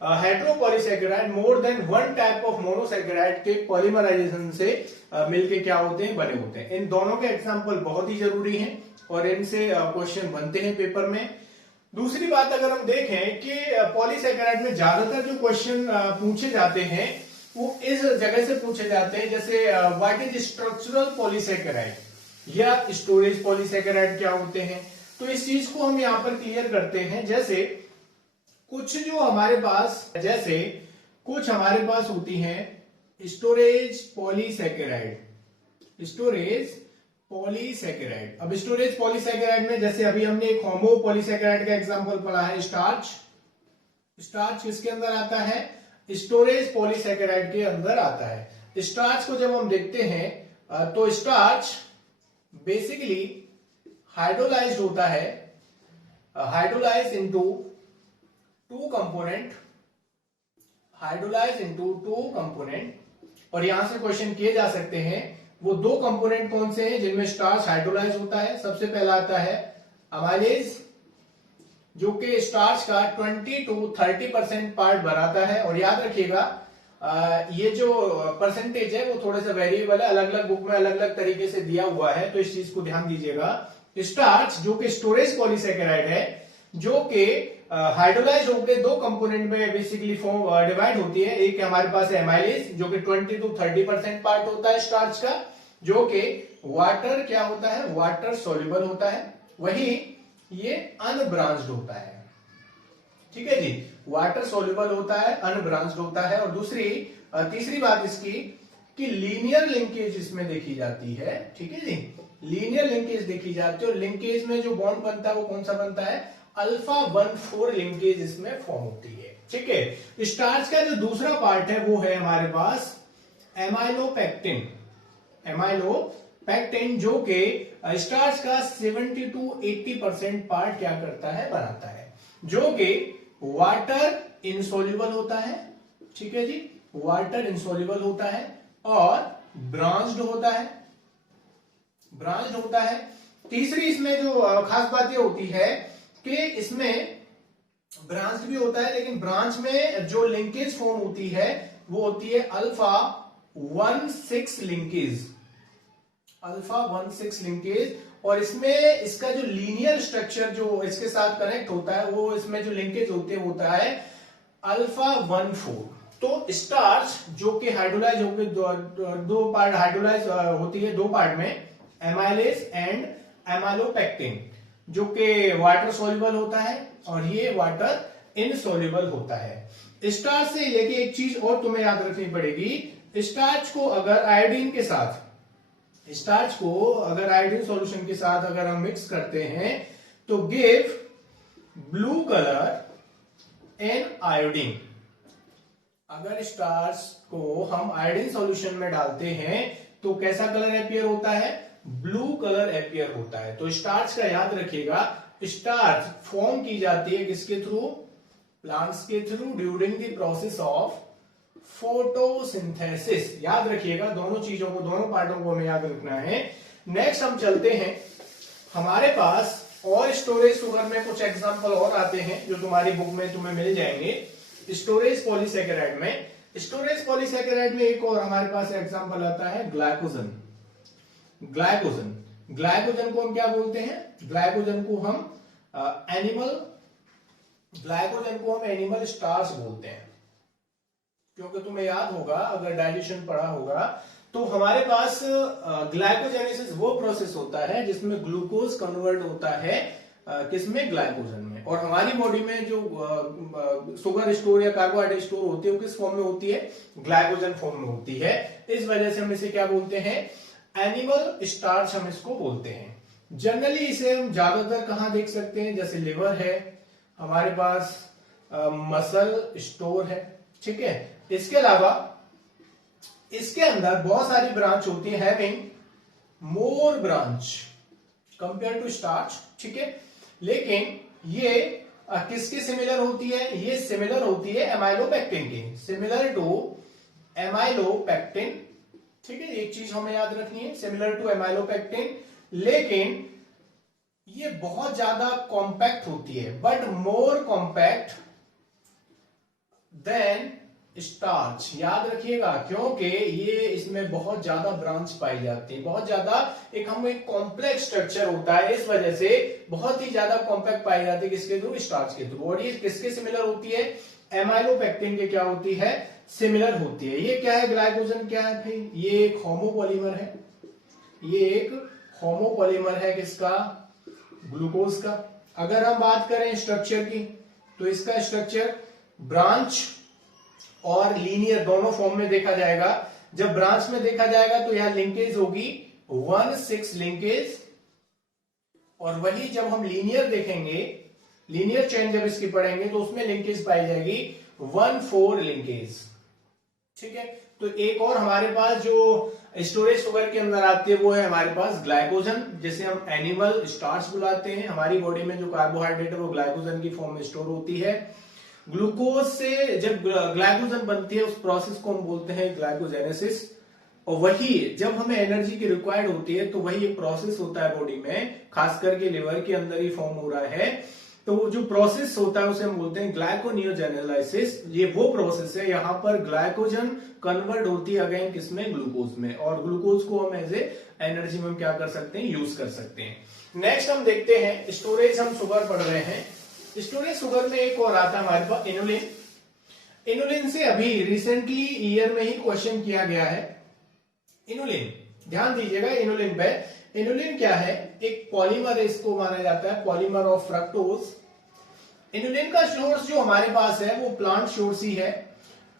heteropolysaccharide more than 1 type of monosaccharide के पॉलीमराइजेशन से मिलके क्या होते हैं? बने होते हैं। इन दोनों के एग्जांपल बहुत ही जरूरी हैं और इनसे क्वेश्चन बनते हैं पेपर में। दूसरी बात अगर हम देखें कि पॉलीसैकेराइड में ज्यादातर जो क्वेश्चन पूछे जाते हैं वो इस जगह से पूछे जाते हैं, जैसे व्हाट इज स्ट्रक्चरल पॉलीसैकेराइड या स्टोरेज पॉलीसैकेराइड क्या होते हैं। तो इस चीज को हम यहां पर क्लियर करते हैं। जैसे कुछ हमारे पास होती हैं स्टोरेज पॉलीसैकेराइड, स्टोरेज पॉलीसैकेराइड। अब स्टोरेज पॉलीसैकेराइड में जैसे अभी हमने एक होमो पॉलीसैकेराइड का एग्जांपल पढ़ा है स्टार्च। स्टार्च किसके अंदर आता है? स्टोरेज पॉलीसैकेराइड के अंदर आता है। स्टार्च को जब हम देखते हैं तो स्टार्च बेसिकली हाइड्रोलाइज्ड होता है, hydrolyse into two component, hydrolyse into two component. और यहां से क्वेश्चन किए जा सकते हैं वो दो कंपोनेंट कौन से हैं जिनमें स्टार्च हाइड्रोलाइज होता है। सबसे पहला आता है अमाइलेज, जो कि स्टार्च का 20 to 30% पार्ट बनाता है। और याद रखिएगा ये जो परसेंटेज है वो थोड़ा सा वेरिएबल है, अलग अलग बुक में अलग अलग तरीके से दिया हुआ है, तो इस चीज को ध्यान दीजिएगा। स्टार्च जो कि स्टोरेज पॉलीसैकेराइड है, जो कि हाइड्रोलाइज होकर दो कंपोनेंट में बेसिकली फॉर्म डिवाइड होती है। एक हमारे पास है एमाइलेज जो कि 20 to 30% पार्ट होता है स्टार्च का, जो कि वाटर क्या होता है, वाटर सोल्यूबल होता है। वही ये अनब्रांच्ड होता है, ठीक है जी, वाटर सोल्यूबल होता है, अनब्रांच्ड होता है। और तीसरी बात इसकी कि लीनियर लिंकेज इसमें देखी जाती है, ठीक है जी, लीनियर लिंकेज देखी जाती है। और लिंकेज में जो बॉन्ड बनता है वो कौन सा बनता है? अल्फा 1,4 लिंकेज इसमें फॉर्म होती है, ठीक है। स्टार्च का जो दूसरा पार्ट है वो है हमारे पास एमाइलोपेक्टिन, एमाइलोपेक्टिन जो कि स्टार्च का 70 to 80% पार्ट क्या करता है, बनाता है, जो कि वाटर इनसोल्यूबल होता है, ठीक है जी, वाटर इनसोल्यूबल होता है और ब्रांच्ड होता है, ब्रांच्ड होता है। तीसरी इसमें जो खास बात ये होती है कि इसमें ब्रांच भी होता है, लेकिन ब्रांच में जो लिंकेज फॉर्म होती है वो होती है अल्फा 1,6 लिंकेज, अल्फा 1,6 लिंकेज। और इसमें इसका जो लीनियर स्ट्रक्चर जो इसके साथ कनेक्ट होता है वो इसमें जो लिंकेज होते हैं होता है अल्फा 1,4। तो स्टार्च जो कि हाइड्रोलाइज होकर दो पार्ट हाइड्रोलाइज होती है, दो पार्ट में, एमाइलेज एंड एमाइलोपेक्टिन, जो कि वाटर सोल्यूबल होता है और ये वाटर इनसोल्यूबल होता है। स्टार्च से लेके एक चीज और तुम्हें याद रखनी पड़ेगी, स्टार्च को अगर आयोडीन के साथ, स्टार्च को अगर आयोडीन सॉल्यूशन के साथ अगर हम मिक्स करते हैं तो गिव ब्लू कलर इन आयोडीन। अगर स्टार्च को हम आयोडीन सॉल्यूशन में डालते हैं तो कैसा कलर अपीयर होता है? ब्लू कलर अपीयर होता है। तो स्टार्च का याद रखिएगा, स्टार्च फॉर्म की जाती है किसके थ्रू? प्लांट्स के through during the process of photosynthesis. याद रखिएगा दोनों चीजों को, दोनों पार्टों को हमें याद रखना है। नेक्स्ट हम चलते हैं, हमारे पास और स्टोरेज शुगर में कुछ एग्जांपल और आते हैं जो तुम्हारी बुक में तुम्हें मिल जाएंगे। स्टोरेज पॉलीसैकेराइड में, स्टोरेज पॉलीसैकेराइड में एक और हमारे पास एग्जांपल आता है ग्लाइकोजन। ग्लाइकोजन, ग्लाइकोजन को हम क्या बोलते हैं? ग्लाइकोजन को हम एनिमल स्टार्च बोलते हैं, क्योंकि तुम्हें याद होगा अगर डाइजेशन पढ़ा होगा तो हमारे पास ग्लाइकोजेनेसिस वो प्रोसेस होता है जिसमें ग्लूकोज कन्वर्ट होता है किसमें? ग्लाइकोजन में। और हमारी बॉडी में जो शुगर स्टोर या कार्बोहाइड्रेट स्टोर होती है वो किस फॉर्म में होती है? ग्लाइकोजन फॉर्म में होती है। इस वजह से हम इसे क्या बोलते हैं? एनिमल स्टार्च हम इसको बोलते हैं। जनरली इसे हम ज्यादातर कहां देख सकते हैं? जैसे लिवर है, हमारे पास मसल स्टोर है, ठीक है। इसके अलावा इसके अंदर बहुत सारी ब्रांच होती है, having more branch compare to starch, ठीक है। लेकिन ये किसके सिमिलर होती है? ये सिमिलर होती है एमाइलोपेक्टिन के, सिमिलर टू एमाइलोपेक्टिन, ठीक है। एक चीज हमें याद रखनी है, सिमिलर टू एमाइलोपेक्टिन, लेकिन ये बहुत ज्यादा कॉम्पैक्ट होती है, but more compact than starch. याद रखिएगा क्योंकि ये इसमें बहुत ज्यादा ब्रांच पाई जाती है, बहुत ज्यादा एक कॉम्प्लेक्स स्ट्रक्चर होता है, इस वजह से बहुत ही ज्यादा कॉम्पैक्ट पाई जाती है किसके थ्रू? स्टार्च के थ्रू। और ये किसके सिमिलर होती है? एमाइलोपेक्टिन के क्या होती है? सिमिलर होती है। ये क्या है? ग्लाइकोजन क्या है भाई? ये एक होमोपॉलीमर है, ये एक होमोपॉलीमर है किसका? ग्लूकोज का। अगर हम बात करें स्ट्रक्चर की तो इसका स्ट्रक्चर ब्रांच और लीनियर दोनों फॉर्म में देखा जाएगा। जब ब्रांच में देखा जाएगा तो यहां लिंकेज होगी 1,6 लिंकेज, और वही जब हम लीनियर देखेंगे, लीनियर चेन जब इसकी पढ़ेंगे तो उसमें लिंकेज पाई जाएगी 1,4 लिंकेज। ठीक है, तो एक और हमारे पास जो स्टोरेज शुगर के अंदर आती है वो है हमारे पास ग्लाइकोजन, जिसे हम एनिमल स्टार्च बुलाते हैं। हमारी बॉडी में जो कार्बोहाइड्रेट है वो ग्लाइकोजन की फॉर्म में स्टोर होती है। ग्लूकोज से जब ग्लाइकोजन बनती है उस प्रोसेस को हम बोलते हैं ग्लाइकोजेनेसिस, और वही जब हमें एनर्जी की रिक्वायर्ड होती है तो वही एक प्रोसेस होता है बॉडी में, खास करके लिवर के अंदर ही फॉर्म हो रहा है। तो वो जो प्रोसेस होता है उसे हम बोलते हैं ग्लाइकोनियोजेनेलाइसिस। ये वो प्रोसेस है, यहाँ पर ग्लाइकोजन कन्वर्ट होती है अगेन किसमें, ग्लूकोज में, और ग्लूकोज को हम एज ए एनर्जी में क्या कर सकते हैं, यूज कर सकते हैं। नेक्स्ट हम देखते हैं स्टोरेज, हम शुगर पढ़ रहे हैं। स्टोरेज शुगर में एक और आता है हमारे पास इनुलिन। इनुलिन से अभी रिसेंटली ईयर में ही क्वेश्चन किया गया है। इनुलिन, ध्यान दीजिएगा इनुलिन पे। इनुलिन क्या है, एक पॉलीमर है, इसको माना जाता है पॉलीमर ऑफ फ्रक्टोज। इनुलिन का सोर्स जो हमारे पास है वो प्लांट सोर्स ही है।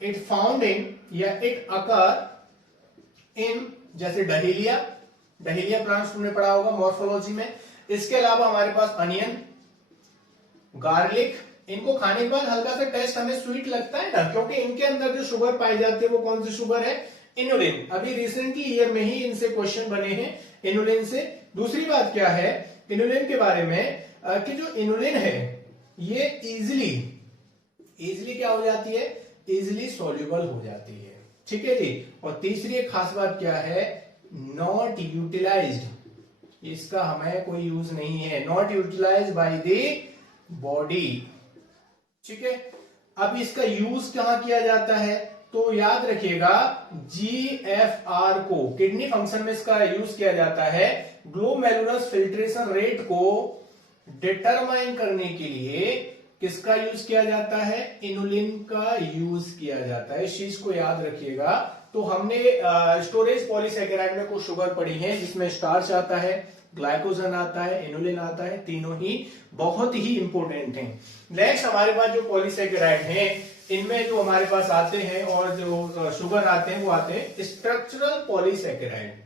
इट फाउंड इन या इट अकर इन, जैसे डहेलिया, डहेलिया प्लांट्स तुमने पढ़ा होगा मॉर्फोलॉजी में। इसके अलावा हमारे पास अनियन, गार्लिक, इनको खाने के बाद हल्का सा टेस्ट हमें स्वीट लगता है ना, क्योंकि इनके अंदर जो शुगर पाई जाती है वो कौन सी शुगर है, इनुलिन। अभी रिसेंटली ईयर में ही इनसे क्वेश्चन बने हैं इनुलिन से। दूसरी बात क्या है इनुलिन के बारे में, कि जो इनुलिन है ये इजिली क्या हो जाती है, इजिली सॉल्युबल हो जाती है। ठीक है जी। और तीसरी एक खास बात क्या है, नॉट यूटिलाइज्ड, इसका हमें कोई यूज नहीं है, not utilized by the body. ठीक है, अब इसका यूज कहां किया जाता है, तो याद रखिएगा GFR को, किडनी फंक्शन में इसका यूज किया जाता है। ग्लोमेरुलस फिल्ट्रेशन रेट को डिटरमाइन करने के लिए किसका यूज किया जाता है, इनुलिन का यूज किया जाता है। इस चीज को याद रखिएगा। तो हमने स्टोरेज पॉलीसैकेराइड में कुछ शुगर पढ़ी है जिसमें स्टार्च आता है, ग्लाइकोजन आता है, इनुलिन आता है, तीनों ही बहुत ही इंपॉर्टेंट हैं। नेक्स्ट हमारे पास जो पॉलीसैकेराइड हैं, इनमें जो हमारे पास आते हैं और जो शुगर आते हैं वो आते हैं स्ट्रक्चरल पॉलीसैकेराइड।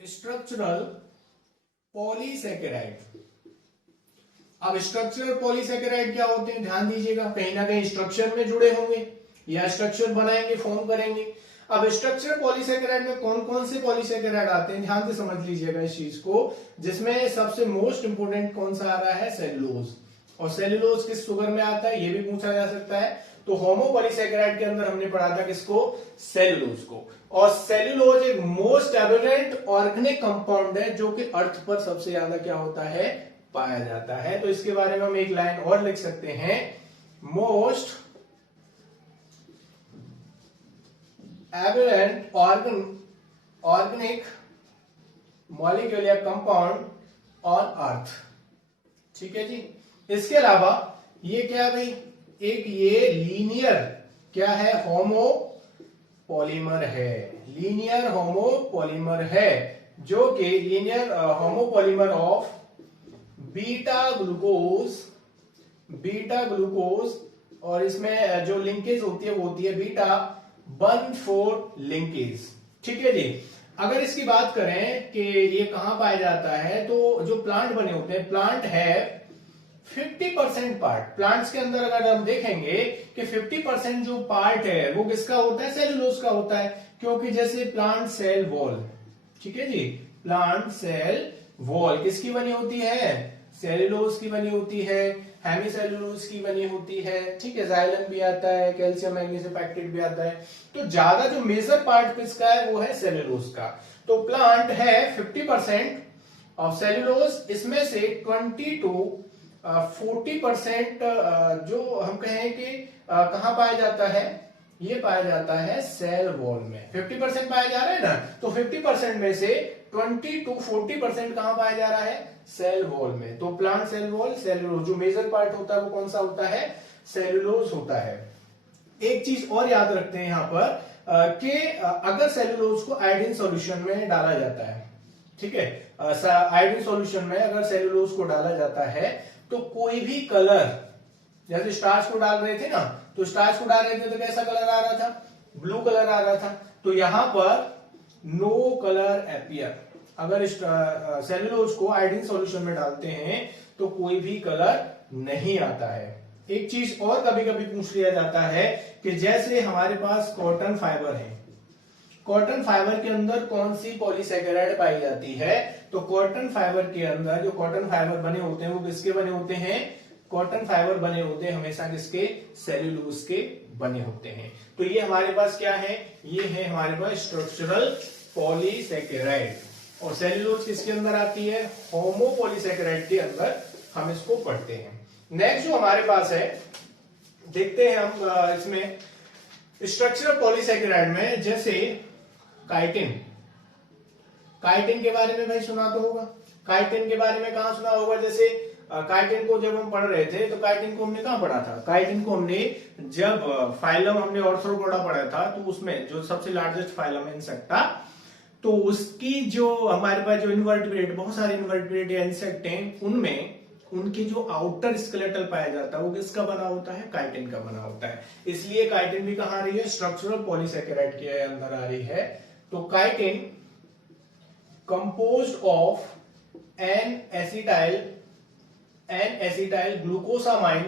Structural polysaccharide. अब स्ट्रक्चरल पॉलीसैकेराइड क्या होते हैं, ध्यान दीजिएगा, कहीं ना कहीं स्ट्रक्चर में जुड़े होंगे या स्ट्रक्चर बनाएंगे, फॉर्म करेंगे। अब स्ट्रक्चरल पॉलीसैकेराइड में कौन कौन से पॉलीसैकेराइड आते हैं, ध्यान से समझ लीजिएगा इस चीज को, जिसमें सबसे मोस्ट इंपोर्टेंट कौन सा आ रहा है, सेलुलोज। और सेलुलोज किस शुगर में आता है ये भी पूछा जा सकता है। तो होमोपॉलीसैकेराइड के अंदर हमने पढ़ा था किसको, सेलुलोज को। और सेलुलोज एक मोस्ट एबरेंट ऑर्गेनिक कंपाउंड है जो कि अर्थ पर सबसे ज्यादा क्या होता है, पाया जाता है। तो इसके बारे में हम एक लाइन और लिख सकते हैं, most aberrant organic molecular compound on earth. ठीक है जी। इसके अलावा ये क्या है भाई, एक ये लीनियर क्या है, होमो पॉलीमर है, लीनियर होमोपॉलीमर है, जो कि linear homopolymer of beta glucose, और इसमें जो लिंकेज होती है वो होती है बीटा 1,4 लिंकेज। ठीक है जी। अगर इसकी बात करें कि ये कहां पाया जाता है, तो जो प्लांट बने होते हैं, प्लांट है 50% पार्ट, प्लांट्स के अंदर अगर हम देखेंगे कि 50% जो पार्ट है वो किसका होता है, सेलुलोज का होता है। क्योंकि जैसे प्लांट सेल वॉल, ठीक है जी, प्लांट सेल वॉल किसकी बनी होती है, सेलुलोज की बनी होती है, हेमीसेलुलोज की बनी होती है। ठीक है, जाइलम भी आता है, कैल्शियम मैग्नीशियम पैक्टेट भी आता है। तो ज्यादा जो मेजर पार्ट किसका है वो है सेलुलोज का। तो प्लांट है 50% ऑफ सेलुलोज, इसमें से 20 to 40% जो हम कहें कि कहां पाया जाता है, ये पाया जाता है सेल वॉल में। 50% पाया जा रहा है ना, तो 50% में से 20 to 40% कहां पाया जा रहा है, सेल वॉल में। तो प्लांट सेल वॉल, सेलुलोज जो मेजर पार्ट होता है वो कौन सा होता है, सेलुलोज होता है। एक चीज और याद रखते हैं यहां पर कि अगर सेलुलोज को आयोडीन सॉल्यूशन में डाला जाता है, ठीक है, आयोडीन सॉल्यूशन में अगर सेलुलोज को डाला जाता है तो कोई भी कलर, जैसे स्टार्च को डाल रहे थे ना, तो स्टार्च को डाल रहे थे तो कैसा कलर आ रहा था, ब्लू कलर आ रहा था। तो यहां पर नो कलर एपियर, अगर सेल्यूलोज को आयोडीन सॉल्यूशन में डालते हैं तो कोई भी कलर नहीं आता है। एक चीज और कभी कभी पूछ लिया जाता है कि जैसे हमारे पास कॉटन फाइबर है, कॉटन फाइबर के अंदर कौन सी पॉलीसेकेराइड पाई जाती है, तो कॉटन फाइबर के अंदर जो कॉटन फाइबर बने होते हैं वो किसके बने होते हैं, कॉटन फाइबर बने होते हैं हमेशा किसके, सेल्यूलोज के बने होते हैं। तो ये हमारे पास क्या है, ये है हमारे पास स्ट्रक्चरल पॉलीसेकेराइड, और सेल्यूलोज किसके अंदर आती है, होमोपॉलीसेकेराइड के अंदर हम इसको पढ़ते हैं। नेक्स्ट जो हमारे पास है, देखते हैं हम इसमें स्ट्रक्चरल पॉलीसेकेराइड में, जैसे काइटिन, काइटिन के बारे में भाई सुना तो होगा, काइटिन के बारे में कहां सुना होगा, जैसे काइटिन को जब हम पढ़ रहे थे तो काइटिन को हमने कहां पढ़ा था, काइटिन को हमने जब फाइलम हमने ऑर्थ्रोपोडा पढ़ा था तो उसमें जो सबसे लार्जेस्ट फाइलम है इंसेक्टा, तो उसकी जो हमारे पास जो इनवर्टिब्रेट, बहुत सारे इनवर्टिब्रेट या इंसेक्ट हैं, उनमें उनकी जो आउटर स्केलेटल पाया जाता है वो किसका बना होता है, काइटिन का बना होता है। इसलिए काइटिन भी कहां आ रही है, स्ट्रक्चरल पॉलीसेकेराइड के अंदर आ रही है। तो chitin composed of N acetyl glucosamine,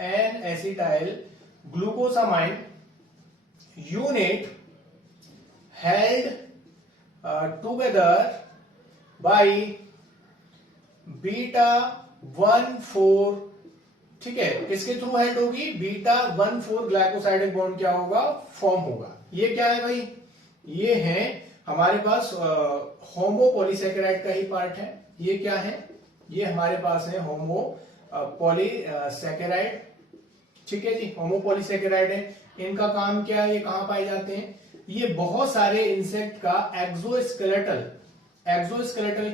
N acetyl glucosamine unit held together by beta 1,4, ठीक है, किसके थ्रू हेल्ड होगी, बीटा 1,4 ग्लाइकोसाइडिक बॉन्ड क्या होगा, फॉर्म होगा। ये क्या है भाई, ये है हमारे पास होमोपॉलीसेकेराइड का ही पार्ट है। ये क्या है, ये हमारे पास है होमोपॉलीसेकेराइड, ठीक है जी, होमोपॉलीसेकेराइड है। इनका काम क्या है, ये कहां पाए जाते हैं, ये बहुत सारे इंसेक्ट का एक्सोस्केलेटल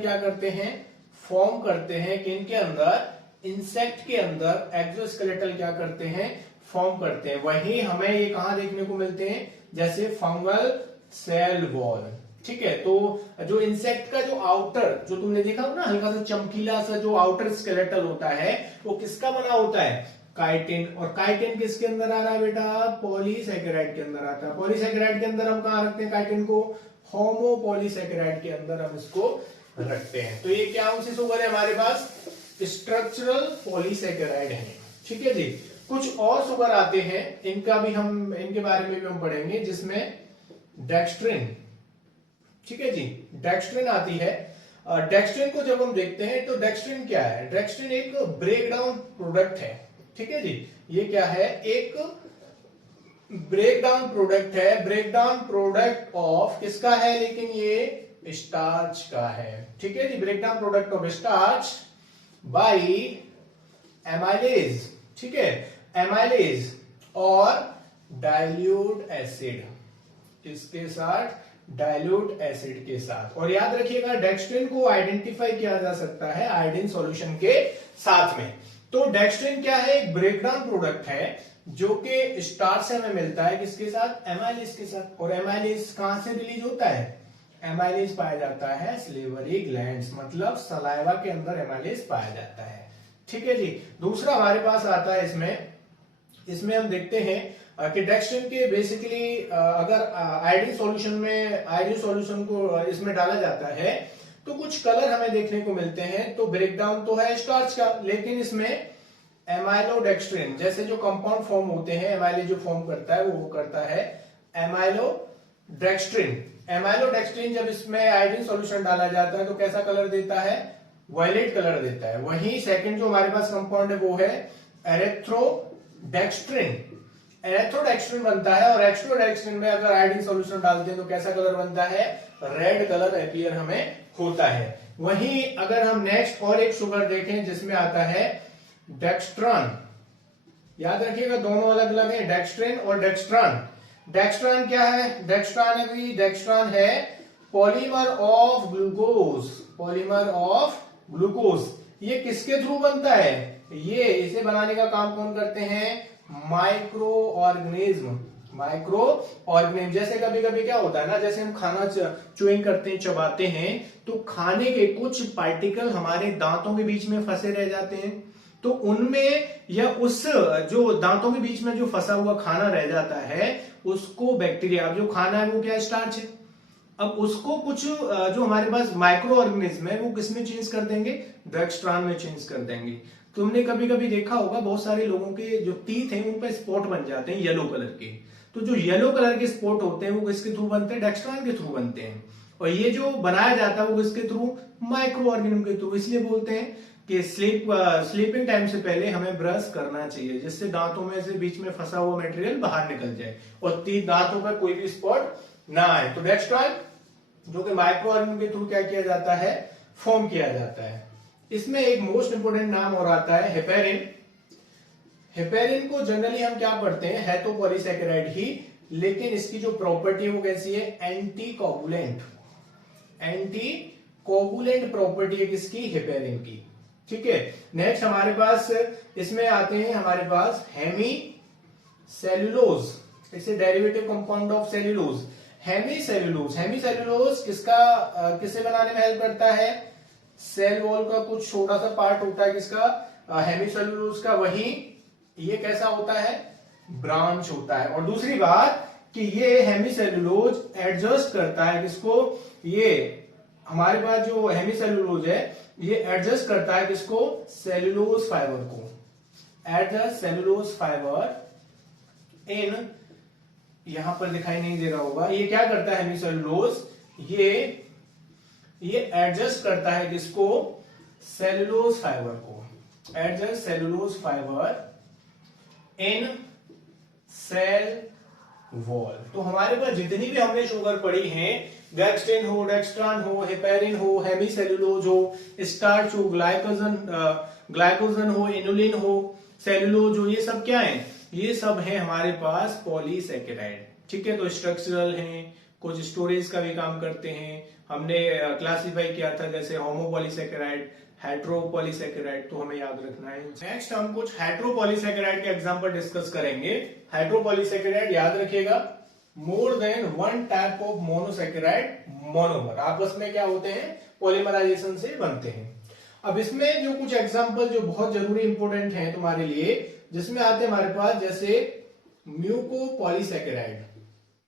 क्या करते हैं, फॉर्म करते हैं, कि इनके अंदर, इंसेक्ट के अंदर एक्सोस्केलेटल क्या करते हैं, फॉर्म करते हैं। वही हमें ये कहां देखने को मिलते हैं, जैसे फंगल सेल वॉल, ठीक है। तो जो इंसेक्ट का जो आउटर, जो तुमने देखा ना हल्का सा चमकीला सा जो आउटर स्केलेटल होता है, वो किसका बना होता है, काइटिन। और काइटिन किसके अंदर आ रहा है बेटा, पॉलीसेकेराइड के अंदर आता है। पॉलीसेकेराइड के अंदर हम कहां रखते हैं काइटिन को, होमोपॉलीसेकेराइड के अंदर हम इसको रखते हैं। तो ये क्या कौन सी शुगर है हमारे पास, स्ट्रक्चरल पॉलीसेकेराइड है, ठीक है जी। कुछ और शुगर आते हैं, इनका भी हम, इनके बारे में भी हम पढ़ेंगे, जिसमें डेक्स्ट्रिन, ठीक है जी, डेक्स्ट्रिन आती है। डेक्स्ट्रिन को जब हम देखते हैं तो डेक्स्ट्रिन क्या है, डेक्स्ट्रिन एक ब्रेकडाउन प्रोडक्ट है, ठीक है जी। ये क्या है, एक ब्रेकडाउन प्रोडक्ट है, ब्रेकडाउन प्रोडक्ट ऑफ किसका है, लेकिन ये स्टार्च का है, ठीक है जी, breakdown product of starch by amylase, ठीक है, एमाइलेज और डाइल्यूट एसिड, इसके साथ डाइल्यूट एसिड के साथ। और याद रखिएगा डेक्स्ट्रिन को आइडेंटिफाई किया जा सकता है आयोडीन सॉल्यूशन के साथ में। तो डेक्स्ट्रिन क्या है, एक ब्रेकडाउन प्रोडक्ट है जो कि स्टार्च से हमें मिलता है, किसके साथ, एमाइलेज के साथ। और एमाइलेज कहां से रिलीज होता है, एमाइलेज पाया जाता है सलेवरी ग्लैंड्स, मतलब सलाइवा के अंदर एमाइलेज पाया जाता है, ठीक है जी। दूसरा हमारे पास आता है इसमें हम देखते हैं कि डेक्स्ट्रिन के बेसिकली अगर आयोडीन सॉल्यूशन को इसमें डाला जाता है तो कुछ कलर हमें देखने को मिलते हैं। तो ब्रेकडाउन तो है स्टार्च का, लेकिन इसमें एमाइलोडेक्स्ट्रिन जैसे जो कंपाउंड फॉर्म होते हैं, एमाइलेज जो फॉर्म करता है वो करता है एमाइलोडेक्स्ट्रिन। एमाइलोडेक्स्ट्रिन जब इसमें आयोडीन सॉल्यूशन डाला जाता है तो कैसा कलर देता है, वायलेट कलर देता है। वही सेकंड जो हमारे पास कंपाउंड है वो है एरेथ्रोडेक्स्ट्रिन, एरेथ्रोडेक्स्ट्रिन बनता है। और एरेथ्रोडेक्स्ट्रिन में अगर आयोडीन सॉल्यूशन डालते हैं तो कैसा कलर बनता है, रेड कलर अपीयर हमें होता है। वहीं अगर हम नेक्स्ट और एक शुगर देखें जिसमें आता है डेक्स्ट्रॉन, याद रखिएगा दोनों अलग अलग है, डेक्स्ट्रिन और डेक्स्ट्रॉन। डेक्स्ट्रॉन क्या है, डेक्स्ट्रॉन है भी, डेक्स्ट्रॉन है polymer of glucose, polymer of glucose. ये किसके थ्रू बनता है, ये इसे बनाने का काम कौन करते हैं, माइक्रो ऑर्गेनिज्म। माइक्रो ऑर्गेनिज्म जैसे कभी कभी क्या होता है ना, जैसे हम खाना च्यूइंग करते हैं, चबाते हैं, तो खाने के कुछ पार्टिकल हमारे दांतों के बीच में फंसे रह जाते हैं। तो उनमें या उस जो दांतों के बीच में जो फंसा हुआ खाना रह जाता है उसको बैक्टीरिया, अब जो खाना है वो क्या है, स्टार्च है, अब उसको कुछ जो हमारे पास माइक्रो ऑर्गेनिज्म है वो किसमें चेंज कर देंगे, डेक्स्ट्रान में चेंज कर देंगे। तुमने कभी कभी देखा होगा बहुत सारे लोगों के जो टीथ हैं उन पर स्पॉट बन जाते हैं येलो कलर के, तो जो येलो कलर के स्पॉट होते हैं वो किसके थ्रू बनते हैं, डेक्स्ट्रान के थ्रू बनते हैं, और ये जो बनाया जाता है वो किसके थ्रू, माइक्रो ऑर्गेनिज्म के थ्रू। इसलिए बोलते हैं कि स्लीपिंग टाइम से पहले हमें ब्रश करना चाहिए जिससे दांतों में से बीच में फंसा हुआ मटेरियल बाहर निकल जाए और दांतों पर कोई भी स्पॉट ना आए। तो डेक्स्ट्रान जो कि माइक्रो ऑर्गेनिज्म के थ्रू क्या किया जाता है, फॉर्म किया जाता है। इसमें एक मोस्ट इंपोर्टेंट नाम और आता है हेपेरिन। हेपेरिन को जनरली हम क्या पढ़ते हैं, है तो पॉलीसैकेराइड ही, लेकिन इसकी जो प्रॉपर्टी है वो कैसी है, anti coagulant. Anti coagulant property है किसकी, हेपेरिन की। ठीक है, नेक्स्ट हमारे पास इसमें आते हैं हमारे पास hemicellulose, it's a derivative compound of cellulose. Hemicellulose, hemicellulose किससे बनाने में हेल्प करता है, सेल वॉल का कुछ छोटा सा पार्ट होता है किसका, हेमी सेल्यूलोज का, वही ये कैसा होता है, ब्रांच होता है। और दूसरी बात कि ये हेमी सेल्यूलोज एडजस्ट करता है किसको, ये हमारे पास जो हेमी सेल्यूलोज है ये एडजस्ट करता है किसको, सेल्यूलोज फाइबर को, एडजस्ट सेल्यूलोज फाइबर इन, यहां पर दिखाई नहीं दे रहा होगा, ये क्या करता है हेमी सेल्यूलोज, ये एडजस्ट करता है किसको, सेल्यूलोज फाइबर को, adjust cellulose fibre in cell wall. तो हमारे पास जितनी भी हमने शुगर पढ़ी हैं, गैक्स्ट्रिन हो, डेक्स्ट्रान हो, हेपेरिन हो, हेमी सेल्यूलोज हो, स्टार्च हो, ग्लाइकोजन हो, इनुलिन हो, सेल्यूलोज हो, ये सब क्या है, ये सब है हमारे पास पॉलीसैकेराइड। ठीक है, तो स्ट्रक्चरल हैं, कुछ स्टोरेज का भी काम करते हैं, हमने क्लासिफाई किया था जैसे होमोपॉलीसैकेराइड, हेट्रोपॉलीसैकेराइड, तो हमें याद रखना है। नेक्स्ट हम कुछ हेट्रोपॉलीसैकेराइड के एग्जांपल डिस्कस करेंगे। हेट्रोपॉलीसैकेराइड याद रखिएगा, more than one type of monosaccharide monomer, आपस में क्या होते हैं, पॉलीमराइजेशन से बनते हैं। अब इसमें जो कुछ एग्जांपल जो बहुत जरूरी इंपोर्टेंट है तुम्हारे लिए, जिसमें आते हैं हमारे पास जैसे म्यूकोपॉलीसैकेराइड,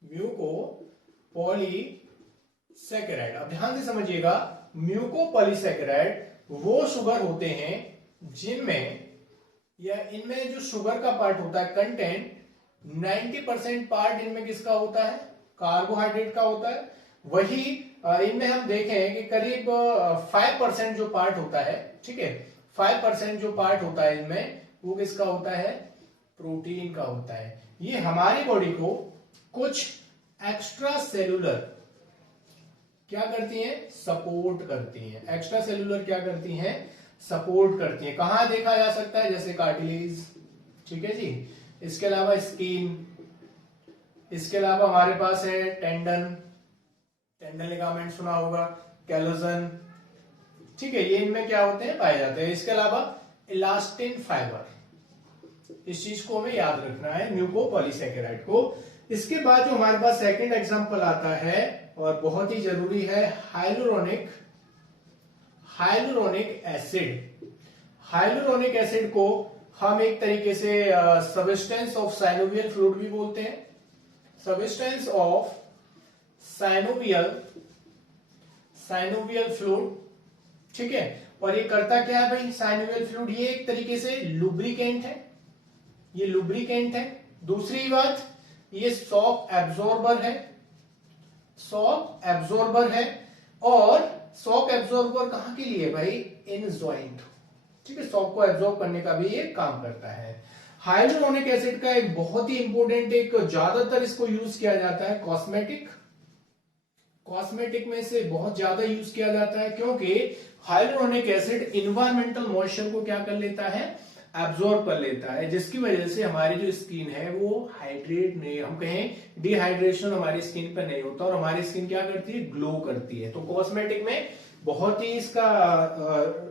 म्यूकोपॉलीसैकेराइड। अब ध्यान से समझिएगा, म्यूकोपॉलीसैकेराइड वो शुगर होते हैं जिनमें या इनमें जो शुगर का पार्ट होता है कंटेंट, 90% पार्ट इनमें किसका होता है, कार्बोहाइड्रेट का होता है। वही इनमें हम देखें कि करीब 5% जो पार्ट होता है, ठीक है, 5% जो पार्ट होता है इनमें वो किसका होता है, प्रोटीन का होता है। ये हमारी बॉडी को कुछ एक्स्ट्रा सेलुलर क्या करती हैं, सपोर्ट करती हैं। एक्स्ट्रा सेलुलर क्या करती हैं, सपोर्ट करती हैं। कहां देखा जा सकता है, जैसे कार्टिलेज, ठीक है जी, इसके अलावा स्किन, इसके अलावा हमारे पास है टेंडन लिगामेंट सुना होगा, कैलोजन, ठीक है, ये इनमें क्या होते हैं, पाए जाते हैं। इसके अलावा इलास्टिन फाइबर, इस चीज को हमें याद रखना है म्यूकोपॉलीसैकेराइड को। इसके बाद जो हमारे पास सेकंड एग्जांपल आता है और बहुत ही जरूरी है, हाइलुरोनिक एसिड। हाइलुरोनिक एसिड को हम एक तरीके से सब्सटेंस ऑफ साइनोवियल फ्लूइड भी बोलते हैं, सब्सटेंस ऑफ साइनोवियल फ्लूइड, ठीक है। और ये करता क्या है भाई, साइनोवियल फ्लूइड ये एक तरीके से लुब्रिकेंट है, ये लुब्रिकेंट है। दूसरी बात, ये शॉक एब्जॉर्बर है, शॉक एब्जॉर्बर है। और शॉक एब्जॉर्बर कहां के लिए भाई, इन जॉइंट, ठीक है, शॉक को एब्जॉर्ब करने का भी ये काम करता है। हाइलुरोनिक एसिड का एक बहुत ही इंपॉर्टेंट, एक ज्यादातर इसको यूज किया जाता है कॉस्मेटिक में से बहुत ज्यादा यूज किया जाता है, क्योंकि हाइलुरोनिक एसिड इन्वायरमेंटल मॉइस्चर को क्या कर लेता है, एब्जॉर्ब कर लेता है, जिसकी वजह से हमारी जो स्किन है वो हाइड्रेट नहीं, हम कहें डिहाइड्रेशन हमारी स्किन पर नहीं होता और हमारी स्किन क्या करती है, ग्लो करती है। तो कॉस्मेटिक में बहुत ही इसका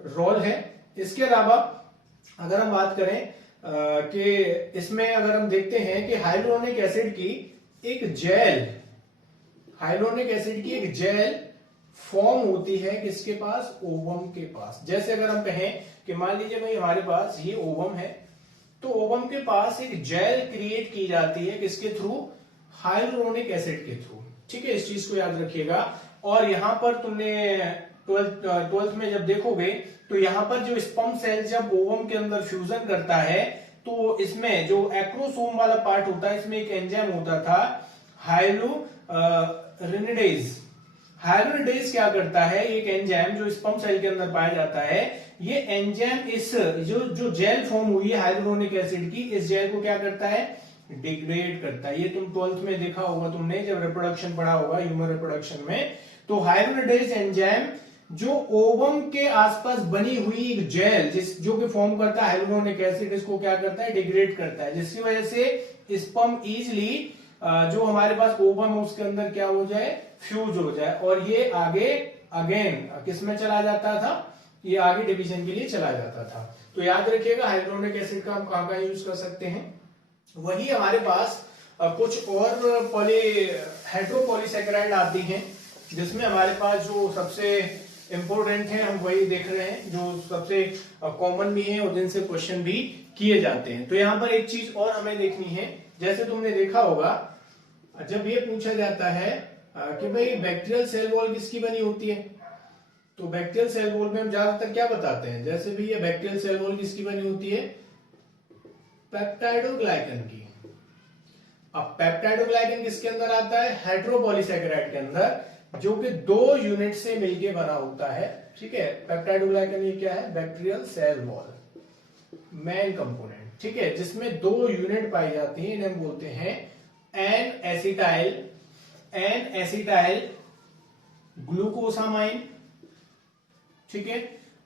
रोल है। इसके अलावा अगर हम बात करें कि इसमें अगर हम देखते हैं कि हाइलुरोनिक एसिड की एक जेल फॉर्म होती है किसके पास, ओवम के पास। जैसे अगर हम कहें कि मान लीजिए भाई हमारे पास ये ओवम है, तो ओवम के पास एक जेल क्रिएट की जाती है किसके थ्रू, हाइलुरोनिक एसिड के थ्रू। ठीक है, इस चीज को याद रखिएगा। और यहां पर तुमने ट्वेल्थ में जब देखोगे तो यहां पर जो स्पर्म सेल जब ओवम के अंदर फ्यूजन करता है तो इसमें जो एक्रोसोम वाला पार्ट होता है इसमें एक एंजाइम होता था हाइलुरिनिडेज। हाइलुरिनिडेज क्या करता है, एक एंजाइम जो स्पर्म सेल के अंदर पाया जाता है, ये एंजाइम इस जो जेल फॉर्म हुई है हाइलुरोनिक एसिड की, इस जेल को क्या करता है, डिग्रेड करता है। ये तुम 12th में देखा होगा तुमने जब रिप्रोडक्शन पढ़ा होगा, ह्यूमन रिप्रोडक्शन में। तो हाइलुरिनिडेज एंजाइम जो ओवम के आसपास बनी हुई एक जेल जो कि फॉर्म करता है हाइलुरोनिक एसिड, इसको क्या करता है, डिग्रेड करता है, जिसकी वजह से स्पर्म इजिली जो हमारे पास ओवम है उसके अंदर क्या हो जाए, फ्यूज हो जाए, और ये आगे अगेन किस में चला जाता था, ये आगे डिवीजन के लिए चला जाता था। तो याद रखिएगा हाइलुरोनिक एसिड का हम कहां कहां यूज कर सकते हैं। वही हमारे पास कुछ और हेट्रोपॉलीसैकेराइड आती हैं, जिसमें हमारे पास जो सबसे इंपॉर्टेंट है हम वही देख रहे हैं, जो सबसे कॉमन भी है और जिनसे क्वेश्चन भी किए जाते हैं। तो यहाँ पर एक चीज और हमें देखनी है, जैसे तुमने देखा होगा जब ये पूछा जाता है कि भाई बैक्टीरियल सेल वॉल किसकी बनी होती है, तो बैक्टीरियल सेल वॉल में हम ज्यादातर क्या बताते हैं, जैसे भी ये बैक्टीरियल सेल वॉल किसकी बनी होती है, पेप्टाइडोग्लाइकन की। अब पेप्टाइडोग्लाइकन किसके अंदर आता है, हेट्रोपॉलीसैकेराइड के अंदर, जो कि 2 यूनिट से मिलकर बना होता है। ठीक है, पेप्टाइडोग्लाइकन ये क्या है, bacterial cell wall main component. ठीक है, जिसमें 2 यूनिट पाई जाती है, इन्हें बोलते हैं एन एसिटाइल ग्लूकोसामाइन। ठीक है,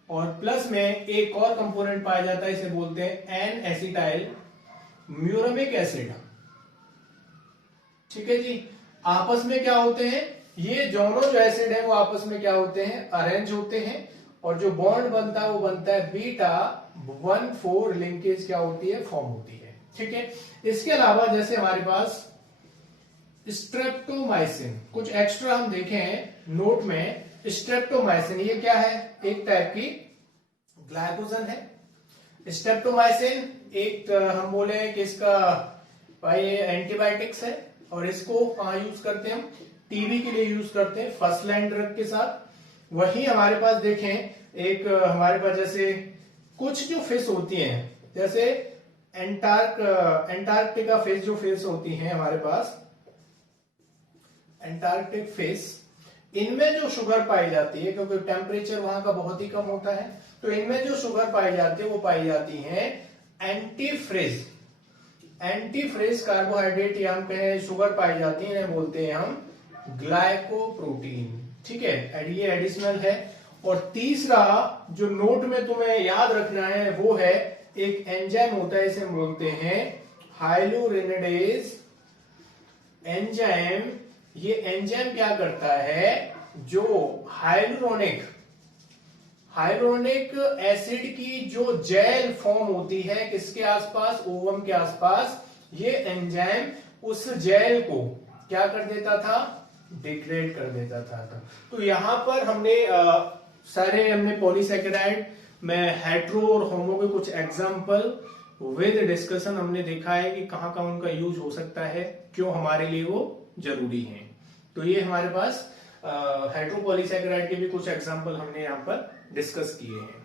और प्लस में एक और कंपोनेंट पाया जाता है, इसे बोलते हैं एन एसिटाइल म्यूरमिक एसिड। ठीक है जी, आपस में क्या होते हैं, ये दोनों जो एसिड है वो आपस में क्या होते हैं, अरेंज होते हैं, और जो बॉन्ड बनता है वो बनता है बीटा 1,4 लिंकेज क्या होती है, फॉर्म होती है। ठीक है, इसके अलावा जैसे हमारे पास स्ट्रेप्टोमाइसिन, कुछ एक्स्ट्रा हम देखें नोट में, स्ट्रेप्टोमाइसिन ये क्या है, एक टाइप की ग्लाइकोजन है। स्ट्रेप्टोमाइसिन एक हम बोले कि इसका भाई एंटीबायोटिक्स है, और इसको कहां यूज करते हैं हम, टीबी के लिए यूज करते हैं फर्स्ट लाइन ड्रग के साथ। वही हमारे पास देखें एक हमारे पास जैसे कुछ जो फिश होती हैं, जैसे एंटार्क्टिका फिश, जो फिश होती हैं हमारे पास एंटार्क्टिक फिश, इनमें जो शुगर पाई जाती है, क्योंकि टेम्परेचर वहां का बहुत ही कम होता है, तो इनमें जो शुगर पाई जाती है वो पाई जाती है एंटीफ्रिज। एंटीफ्रिज कार्बोहाइड्रेट या हम कहें शुगर पाई जाती है, इन्हें बोलते हैं हम ग्लाइकोप्रोटीन। ठीक है, ये एडिशनल है। और तीसरा जो नोट में तुम्हें याद रखना है वो है एक एंजाइम होता है, इसे हम बोलते हैं हाइलुरिनिडेज एंजाइम। ये एंजाइम क्या करता है, जो हाइलुरोनिक एसिड की जो जेल फॉर्म होती है किसके आसपास, ओवम के आसपास, ये एंजाइम उस जेल को क्या कर देता था, डिग्रेड कर देता था। तो यहां पर हमने हमने पॉलीसैकेराइड में हेट्रो और होमो के कुछ एग्जांपल विद डिस्कशन हमने देखा है कि कहां कहां उनका यूज हो सकता है, क्यों हमारे लिए वो जरूरी है। तो ये हमारे पास हेट्रो पॉलीसैकेराइड के भी कुछ एग्जांपल हमने यहाँ पर डिस्कस किए हैं।